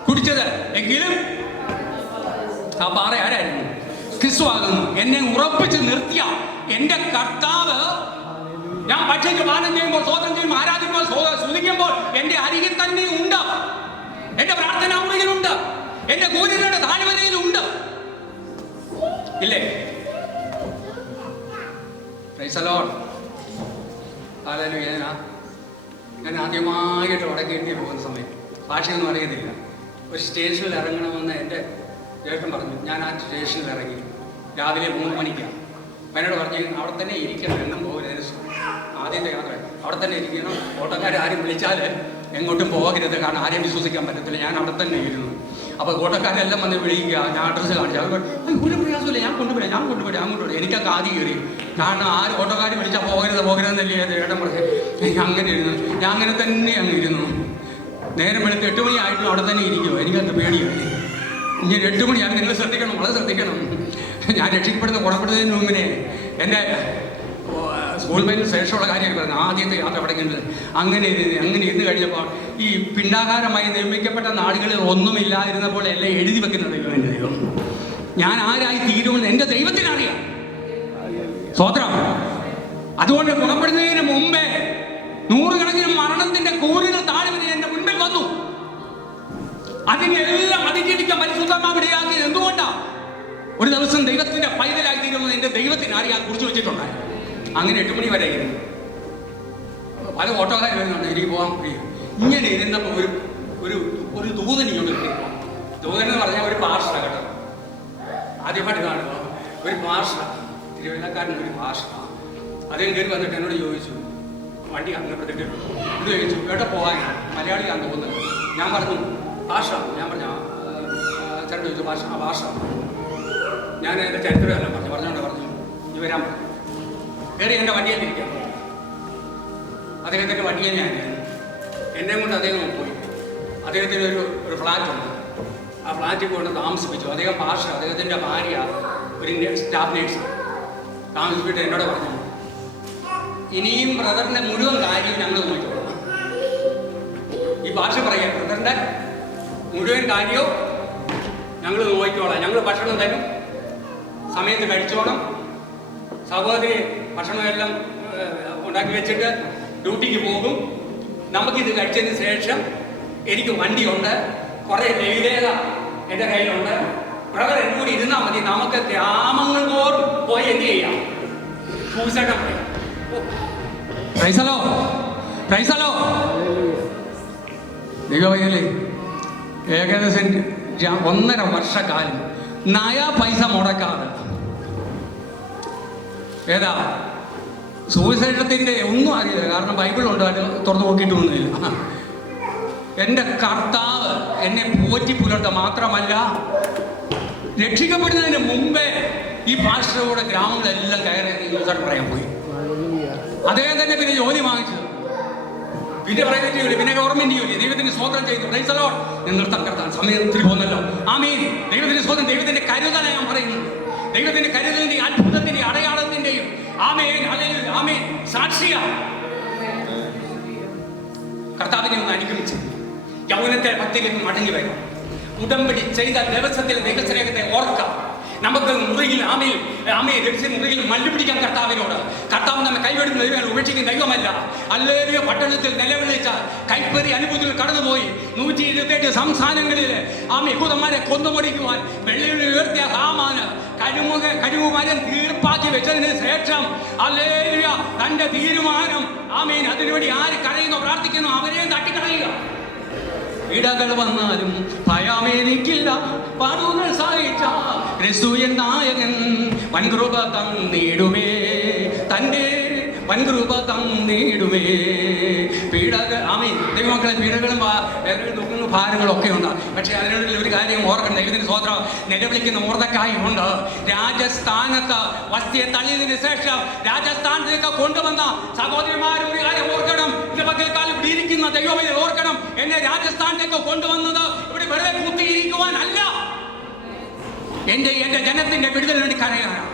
കുടിച്ചത്. എങ്കിലും ആ പാറ ആരായിരുന്നു? ക്രിസ്തു ആകുന്നു. എന്നെ ഉറപ്പിച്ച് നിർത്തിയ എന്റെ കർത്താവ് ഞാൻ ഭക്ഷിച്ച് പാനം ചെയ്യുമ്പോൾ, സ്തോത്രം ചെയ്യുമ്പോൾ, ആരാധിക്കുമ്പോൾ, സ്തുതിക്കുമ്പോൾ എന്റെ അരികിൽ തന്നെ ഉണ്ട്. എന്റെ പ്രാർത്ഥനാ മുറിയിലുണ്ട്, എന്റെ കൂലികളുടെ താഴ്വരയിലുണ്ട്. ഇല്ലേ? Price the Lord. ഹല്ലേലൂയ. ഞാൻ ആദ്യമായിട്ട് വടക്കേണ്ടി പോകുന്ന സമയം ഭാഷയൊന്നും അറിയത്തില്ല. ഒരു സ്റ്റേഷനിൽ ഇറങ്ങണമെന്ന് എൻ്റെ ചേട്ടൻ പറഞ്ഞു. ഞാൻ ആ സ്റ്റേഷനിൽ ഇറങ്ങി. രാവിലെ 3 മണിക്കാണ്. എന്നോട് പറഞ്ഞു, അവിടെ തന്നെ ഇരിക്കണം, എങ്ങും പോകരുത്. ആദ്യത്തെ യാത്ര അവിടെ തന്നെ ഇരിക്കണം. ഓട്ടക്കാരും വിളിച്ചാൽ എങ്ങോട്ടും പോകരുത്, കാരണം ആരെയും വിശ്വസിക്കാൻ പറ്റത്തില്ല. ഞാൻ അവിടെ തന്നെ ഇരുന്നു. അപ്പോൾ ഓട്ടക്കാരെല്ലാം വന്ന് വിളിക്കുക. ഞാൻ അഡ്രസ്സ് കാണിച്ചു. അവർ ഒരു പ്രയാസമില്ല, ഞാൻ കൊണ്ടുപോയി. അങ്ങോട്ട്. എനിക്കൊക്കെ ആദ്യം കയറി കാരണം ആര് ഓട്ടോക്കാർ വിളിച്ചാൽ പോകരുതെന്നല്ലേ ഏട്ടൻ പറഞ്ഞു. അങ്ങനെ ഇരുന്നു, ഞാൻ അങ്ങനെ തന്നെ അങ്ങ് ഇരുന്നു. നേരം വെളുത്ത് 8 മണിയായിട്ടും അവിടെ തന്നെ ഇരിക്കുമോ, എനിക്കത് പേടിയായി. ഇനി 8 മണിയാണ്, നിങ്ങൾ ശ്രദ്ധിക്കണം, വളരെ ശ്രദ്ധിക്കണം. ഞാൻ രക്ഷിക്കപ്പെടുന്ന ഗുണപ്പെടുന്നതിന് മുമ്പിനെ എൻ്റെ സ്കൂൾ ബൈന് ശേഷമുള്ള കാര്യമൊക്കെ പറഞ്ഞു. ആദ്യത്തെ യാത്ര പഠിക്കുന്നത് അങ്ങനെ ഇരുന്ന് കഴിഞ്ഞപ്പോൾ ഈ പിണ്ടാകാരമായി നിയമിക്കപ്പെട്ട നാടുകളിൽ ഒന്നുമില്ലാതിരുന്നപ്പോൾ എല്ലാം എഴുതി വെക്കുന്ന ദൈവം എൻ്റെ ദൈവം. ഞാൻ ആരായി തീരുമെന്ന് എൻ്റെ ദൈവത്തിനറിയാം. സ്വതന്ത്രം. അതുകൊണ്ട് ഗുണപ്പെടുന്നതിന് മുമ്പേ 100 കണക്കിന് മരണത്തിന്റെ കൂറുകൾ താഴെ എൻ്റെ മുൻപിൽ വന്നു. അതിനെല്ലാം അതിജീവിക്കാൻ പരിശുദ്ധാത്മാവ് ഇടയാക്കിയത് എന്തുകൊണ്ടാണ്? ഒരു ദിവസം ദൈവത്തിന്റെ പൈതലായി തീരുമെന്ന് എൻ്റെ ദൈവത്തിന് അറിയാൻ കുറിച്ച് വെച്ചിട്ടുണ്ടായി. അങ്ങനെ 8 മണി വരെ ഇരുന്നു. പല ഓട്ടോക്കാർ വരുന്നുണ്ട്, എനിക്ക് പോകാൻ കഴിയും. ഇങ്ങനെ ഇരുന്നപ്പോൾ ഒരു ദൂതൻ ഇങ്ങോട്ട് കിട്ടി. ദൂതൻ എന്ന് പറഞ്ഞാൽ ഒരു പാർഷ കേട്ടോ, ആദ്യമായിട്ട് കാണുക. ഒരു പാർഷ, തിരുവല്ലക്കാരൻ ഒരു പാർഷ. അദ്ദേഹം കയറി വന്നിട്ട് എന്നോട് ചോദിച്ചു, വണ്ടി അങ്ങോട്ടേക്ക് ഇത് ചോദിച്ചു, എവിടെ പോകാനാണ്? മലയാളിയാണെന്ന് തോന്നുന്നത്. ഞാൻ പറഞ്ഞു ഭാഷ. ഞാൻ പറഞ്ഞു ചേട്ടൻ ചോദിച്ചു ഭാഷ. ഞാൻ എൻ്റെ ചരിത്രമെല്ലാം പറഞ്ഞുകൊണ്ട് പറഞ്ഞു ഇനി വരാൻ പറഞ്ഞു. കയറി എൻ്റെ വണ്ടിയിൽ ഇരിക്കാം. അദ്ദേഹത്തിൻ്റെ വണ്ടിയെ ഞാൻ എന്നെ കൊണ്ട് അദ്ദേഹം പോയി. അദ്ദേഹത്തിന് ഒരു ഫ്ലാറ്റുണ്ട്. ആ ഫ്ലാറ്റിൽ കൊണ്ട് താമസിപ്പിച്ചു. അദ്ദേഹം ഭാഷ, അദ്ദേഹത്തിൻ്റെ ഭാര്യ ഒരു സ്റ്റാഫ് നേഴ്സ് താമസിപ്പിച്ചിട്ട് എന്നോട് പറഞ്ഞു, ഇനിയും ബ്രദറിൻ്റെ മുഴുവൻ കാര്യം ഞങ്ങൾ നോക്കിക്കോളാം. ഈ ഭാഷ പറയാം, ബ്രദറിൻ്റെ മുഴുവൻ കാര്യവും ഞങ്ങൾ നോക്കിക്കോളാം. ഞങ്ങൾ ഭക്ഷണം തരും, സമയത്ത് കഴിച്ചോണം. സഹോദരി ഭക്ഷണമെല്ലാം ഉണ്ടാക്കി വെച്ചിട്ട് ഡ്യൂട്ടിക്ക് പോകും. നമുക്കിത് കഴിച്ചതിന് ശേഷം എനിക്ക് വണ്ടിയുണ്ട്, കുറേ ലൈലേഖ എൻ്റെ കയ്യിലുണ്ട്. ബ്രദർ എൻ്റെ കൂടി ഇരുന്നാൽ മതി. നമുക്ക് ഗ്രാമങ്ങൾ തോറും പോയി എന്ത് ചെയ്യാം? സൂസൈഡ് പറയാം. ദൈവവൈദ്യല്ലേ, ഏകദേശം 1.5 വർഷക്കാലം നയാ പൈസ മുടക്കാതെ ഏതാ സൂസൈഡത്തിൻ്റെ ഒന്നും അറിയില്ല. കാരണം ബൈബിളുണ്ട്, അത് തുറന്നു നോക്കിയിട്ടൊന്നുമില്ല. എൻ്റെ കർത്താവ് എന്നെ പോറ്റി പുലർത്ത മാത്രമല്ല, രക്ഷിക്കപ്പെടുന്നതിന് മുമ്പേ ഈ പാസ്റ്ററുടെ ഗ്രാമങ്ങളെല്ലാം കയറി സൂസൈഡ് പറയാൻ പോയി. അദ്ദേഹം തന്നെ പിന്നെ ജോലി വാങ്ങിച്ചു, പിന്നെ പ്രൈവറ്റ് ജോലി, പിന്നെ ഗവൺമെന്റ് ജോലി. ദൈവത്തിന് സ്തോത്രം ചെയ്തു. Price the Lord. ഞാൻ നിർത്താൻ കർത്താൻ സമയത്തിൽ പോകുന്നല്ലോ. ആമീൻ. ദൈവത്തിന് സ്തോത്രം. ദൈവത്തിന്റെ കരുതലാണ് ഞാൻ പറയുന്നത്. ദൈവത്തിന്റെ കരുതലിന്റെയും അത്ഭുതത്തിന്റെയും അടയാളത്തിന്റെയും ആമേൻ ഹല്ലേലൂയ ആമേൻ സാക്ഷിയാണ്. കർത്താവിനെ ഒന്ന് അനുഗമിച്ച് യൗവനത്തെ ഭക്തിയിലേക്ക് മടങ്ങി വരും. ഉടമ്പടി ചെയ്ത ദിവസത്തിൽ ദൈവസ്നേഹത്തെ ഓർക്കാം. നമുക്ക് മുറിയിൽ മുറിയിൽ മല്ലുപിടിക്കാൻ കർത്താവിനോട്. കർത്താവ് നമ്മെ കൈവെടുക്കുന്ന ദൈവം, ഉപേക്ഷിക്കുന്ന ദൈവമല്ല. ഹല്ലേലൂയ. പട്ടണത്തിൽ നിലവിളിച്ച കൈപ്പറി അനുഭവത്തിൽ കടന്നുപോയി 128 സംസ്ഥാനങ്ങളിൽ യഹൂദന്മാരെ കൊന്നുമുടിക്കുവാൻ വെള്ളിയിൽ ഉയർത്തിയ ഹാമാന് കരുവുമരം തീർപ്പാക്കി വെച്ചതിന് ശേഷം ഹല്ലേലൂയ തന്റെ തീരുമാനം അതിനുവേണ്ടി ആര് കരയുന്നു പ്രാർത്ഥിക്കുന്നു അവരെയും തട്ടിക്കളയുക. ഇടകൾ വന്നാലും ഭയമേനിക്കില്ല, പാടുകൾ സഹിച്ച ക്രിസ്തുവിൻ നായകൻ വൻകൃപ തന്നിടുമേ, തൻ്റെ വൻകൃപ തന്നിടുമേ. ദൈവമക്കളെ, പീഡകളും ദുഃഖങ്ങളും ഭാരങ്ങളും ഒക്കെ ഉണ്ട്. പക്ഷെ അതിനുള്ള ഒരു കാര്യം ഓർക്കണം. ദൈവത്തിന് സ്തോത്രം. നിലവിളിക്കുന്ന മൊർദെഖായി ഉണ്ട്. രാജസ്ഥാനത്ത് വസ്തിയെ തള്ളിയതിനു ശേഷം രാജസ്ഥാനത്തേക്ക് കൊണ്ടുവന്ന സഹോദരിമാർ ഒരു കാര്യം ഓർക്കണം. ഇത് പകൽക്കാലം ഇവിടെ ഇരിക്കുന്ന ദൈവമേ ഓർക്കണം. എന്നെ രാജസ്ഥാനിലേക്ക് കൊണ്ടുവന്നത് ഇവിടെ വെറുതെ കുത്തിയിരിക്കുവാനല്ല, എന്റെ ജനത്തിന്റെ വിടുതലിന് വേണ്ടി കരയാനാണ്.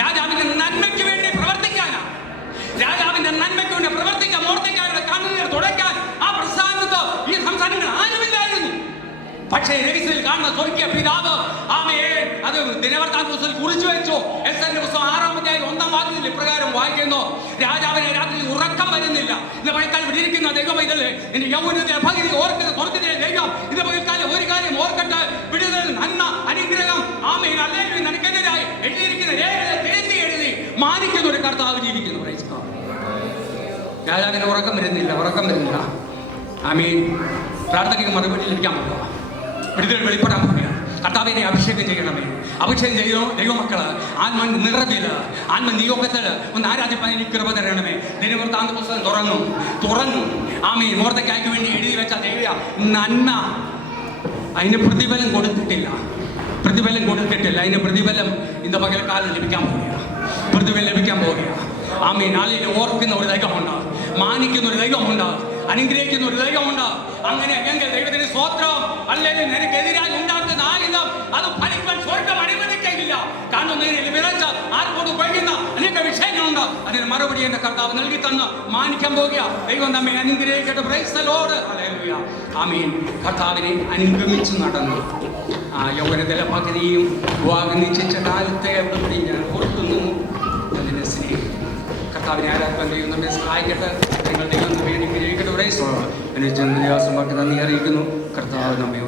രാജാവിന്റെ നന്മയ്ക്ക് വേണ്ടി പ്രവർത്തിക്കാനാണ്. രാജാവിന്റെ നന്മയ്ക്ക് വേണ്ടി പ്രവർത്തിക്കാൻ, മൊർദെഖായിയുടെ കണ്ണുനീർ തുടയ്ക്കാൻ ആ പ്രസ്ഥാനത്ത് ഈ സംസ്ഥാനങ്ങൾ ആരുമില്ലായിരുന്നു. പക്ഷേ രഹസ്യത്തിൽ കാണുന്ന സ്വർഗീയ പിതാവ് അത് ദിനവൃത്താന്ത പുസ്തകത്തിൽ കുറിച്ചു വെച്ചു. എസ്തറിന്റെ പുസ്തകം 6-ാം അധ്യായം 1-ാം വാക്യത്തിൽ ഇപ്രകാരം വായിക്കുന്നു, രാജാവിനെ രാത്രി ഉറക്കം വരുന്നില്ല. ഇന്ന് പകൽക്കാലം വിളിയിരിക്കുന്ന ദൈവം ഇതല്ലേ എന്റെ യൗവനത്തെ പകുതി ഓർക്കുന്ന സ്വർഗത്തിലെ ദൈവം. ഇന്ന് പകൽക്കാലം ഒരു കാര്യം ഓർക്കട്ടെ, വിടുതൽ, നന്മ, അനുഗ്രഹം അല്ലെങ്കിൽ നിനക്കെതിരായി എഴുതിയിരിക്കുന്ന രേഖകളെ തിരുത്തി എഴുതി മാനിക്കുന്ന ഒരു കർത്താവ് ജീവിക്കുന്നു. രാജാവിന് ഉറക്കം വരുന്നില്ല. ആമീൻ. പ്രാർത്ഥനയ്ക്ക് മറുപടി ലഭിക്കാൻ പോകുക, വിടുതൽ വെളിപ്പെടാൻ പോവുകയാണ്. കർത്താവിനെ അഭിഷേകം ചെയ്യണമേ. അഭിഷേകം ചെയ്യണോ ദൈവമക്കള്. ആത്മ നിറവില്, ആത്മ നിയോഗത്തില് ഒന്ന് ആരാധിപ്പാൻ എനിക്ക് കൃപ തരണമേ. ദിനവൃത്താന്ത പുസ്തകം തുറന്നു ആമീൻ. മൊർദെഖായിക്ക് വേണ്ടി എഴുതി വെച്ച ദൈവ നന്മ അതിന് പ്രതിഫലം കൊടുത്തിട്ടില്ല. അതിന് പ്രതിഫലം ഇന്ന് പകൽക്കാലം ലഭിക്കാൻ പോവുകയാണ്. മൃദുവിൽ ലഭിക്കാൻ പോവുകയാണ്. ആമേൻ. അല്ലെങ്കിൽ ഓർക്കുന്ന ഒരു ദൈവമുണ്ട്, മാനിക്കുന്ന ഒരു ദൈവമുണ്ട്, അനുഗ്രഹിക്കുന്ന ഒരു ദൈവമുണ്ട്. അങ്ങനെ എങ്കിൽ ദൈവത്തിന് സ്തോത്രം. അല്ലെങ്കിൽ നിനക്കെതിരായി ഉണ്ടാക്കുന്ന ആയുധം അത് ഫലിക്കാൻ സ്വർഗം അനുവദിക്കില്ല. കാരണം വിതച്ച ആർക്കോട് ഉപയോഗിക്കുന്ന അനേക വിഷയങ്ങളുണ്ട്. അതിന് മറുപടി എന്റെ കർത്താവ് നൽകി തന്ന് മാനിക്കാൻ പോകുക. ദൈവം നമ്മെ അനുഗ്രഹിക്കട്ടെ. Price the Lord. ഹല്ലേലൂയ. ആമേൻ. കർത്താവിനെ അനുഗമിച്ച് നടന്നു യൗവനത്തിലെ പകുതിയും വിവാഹം നിശ്ചയിച്ച കാലത്തെ എവിടെ ഞാൻ ഓർക്കുന്നു. അതിനെ സ്നേഹിക്കുന്നു. കർത്താവിനെ ആരാധന ദൈവം നമ്മെ സഹായിക്കട്ടെ. നിങ്ങൾ ദൈവം നമ്മെ അനുഗ്രഹിക്കട്ടെ. Price the Lord. എന്നെ ജന്മദിവസം നന്ദി അറിയിക്കുന്നു. കർത്താവ് നമ്മെ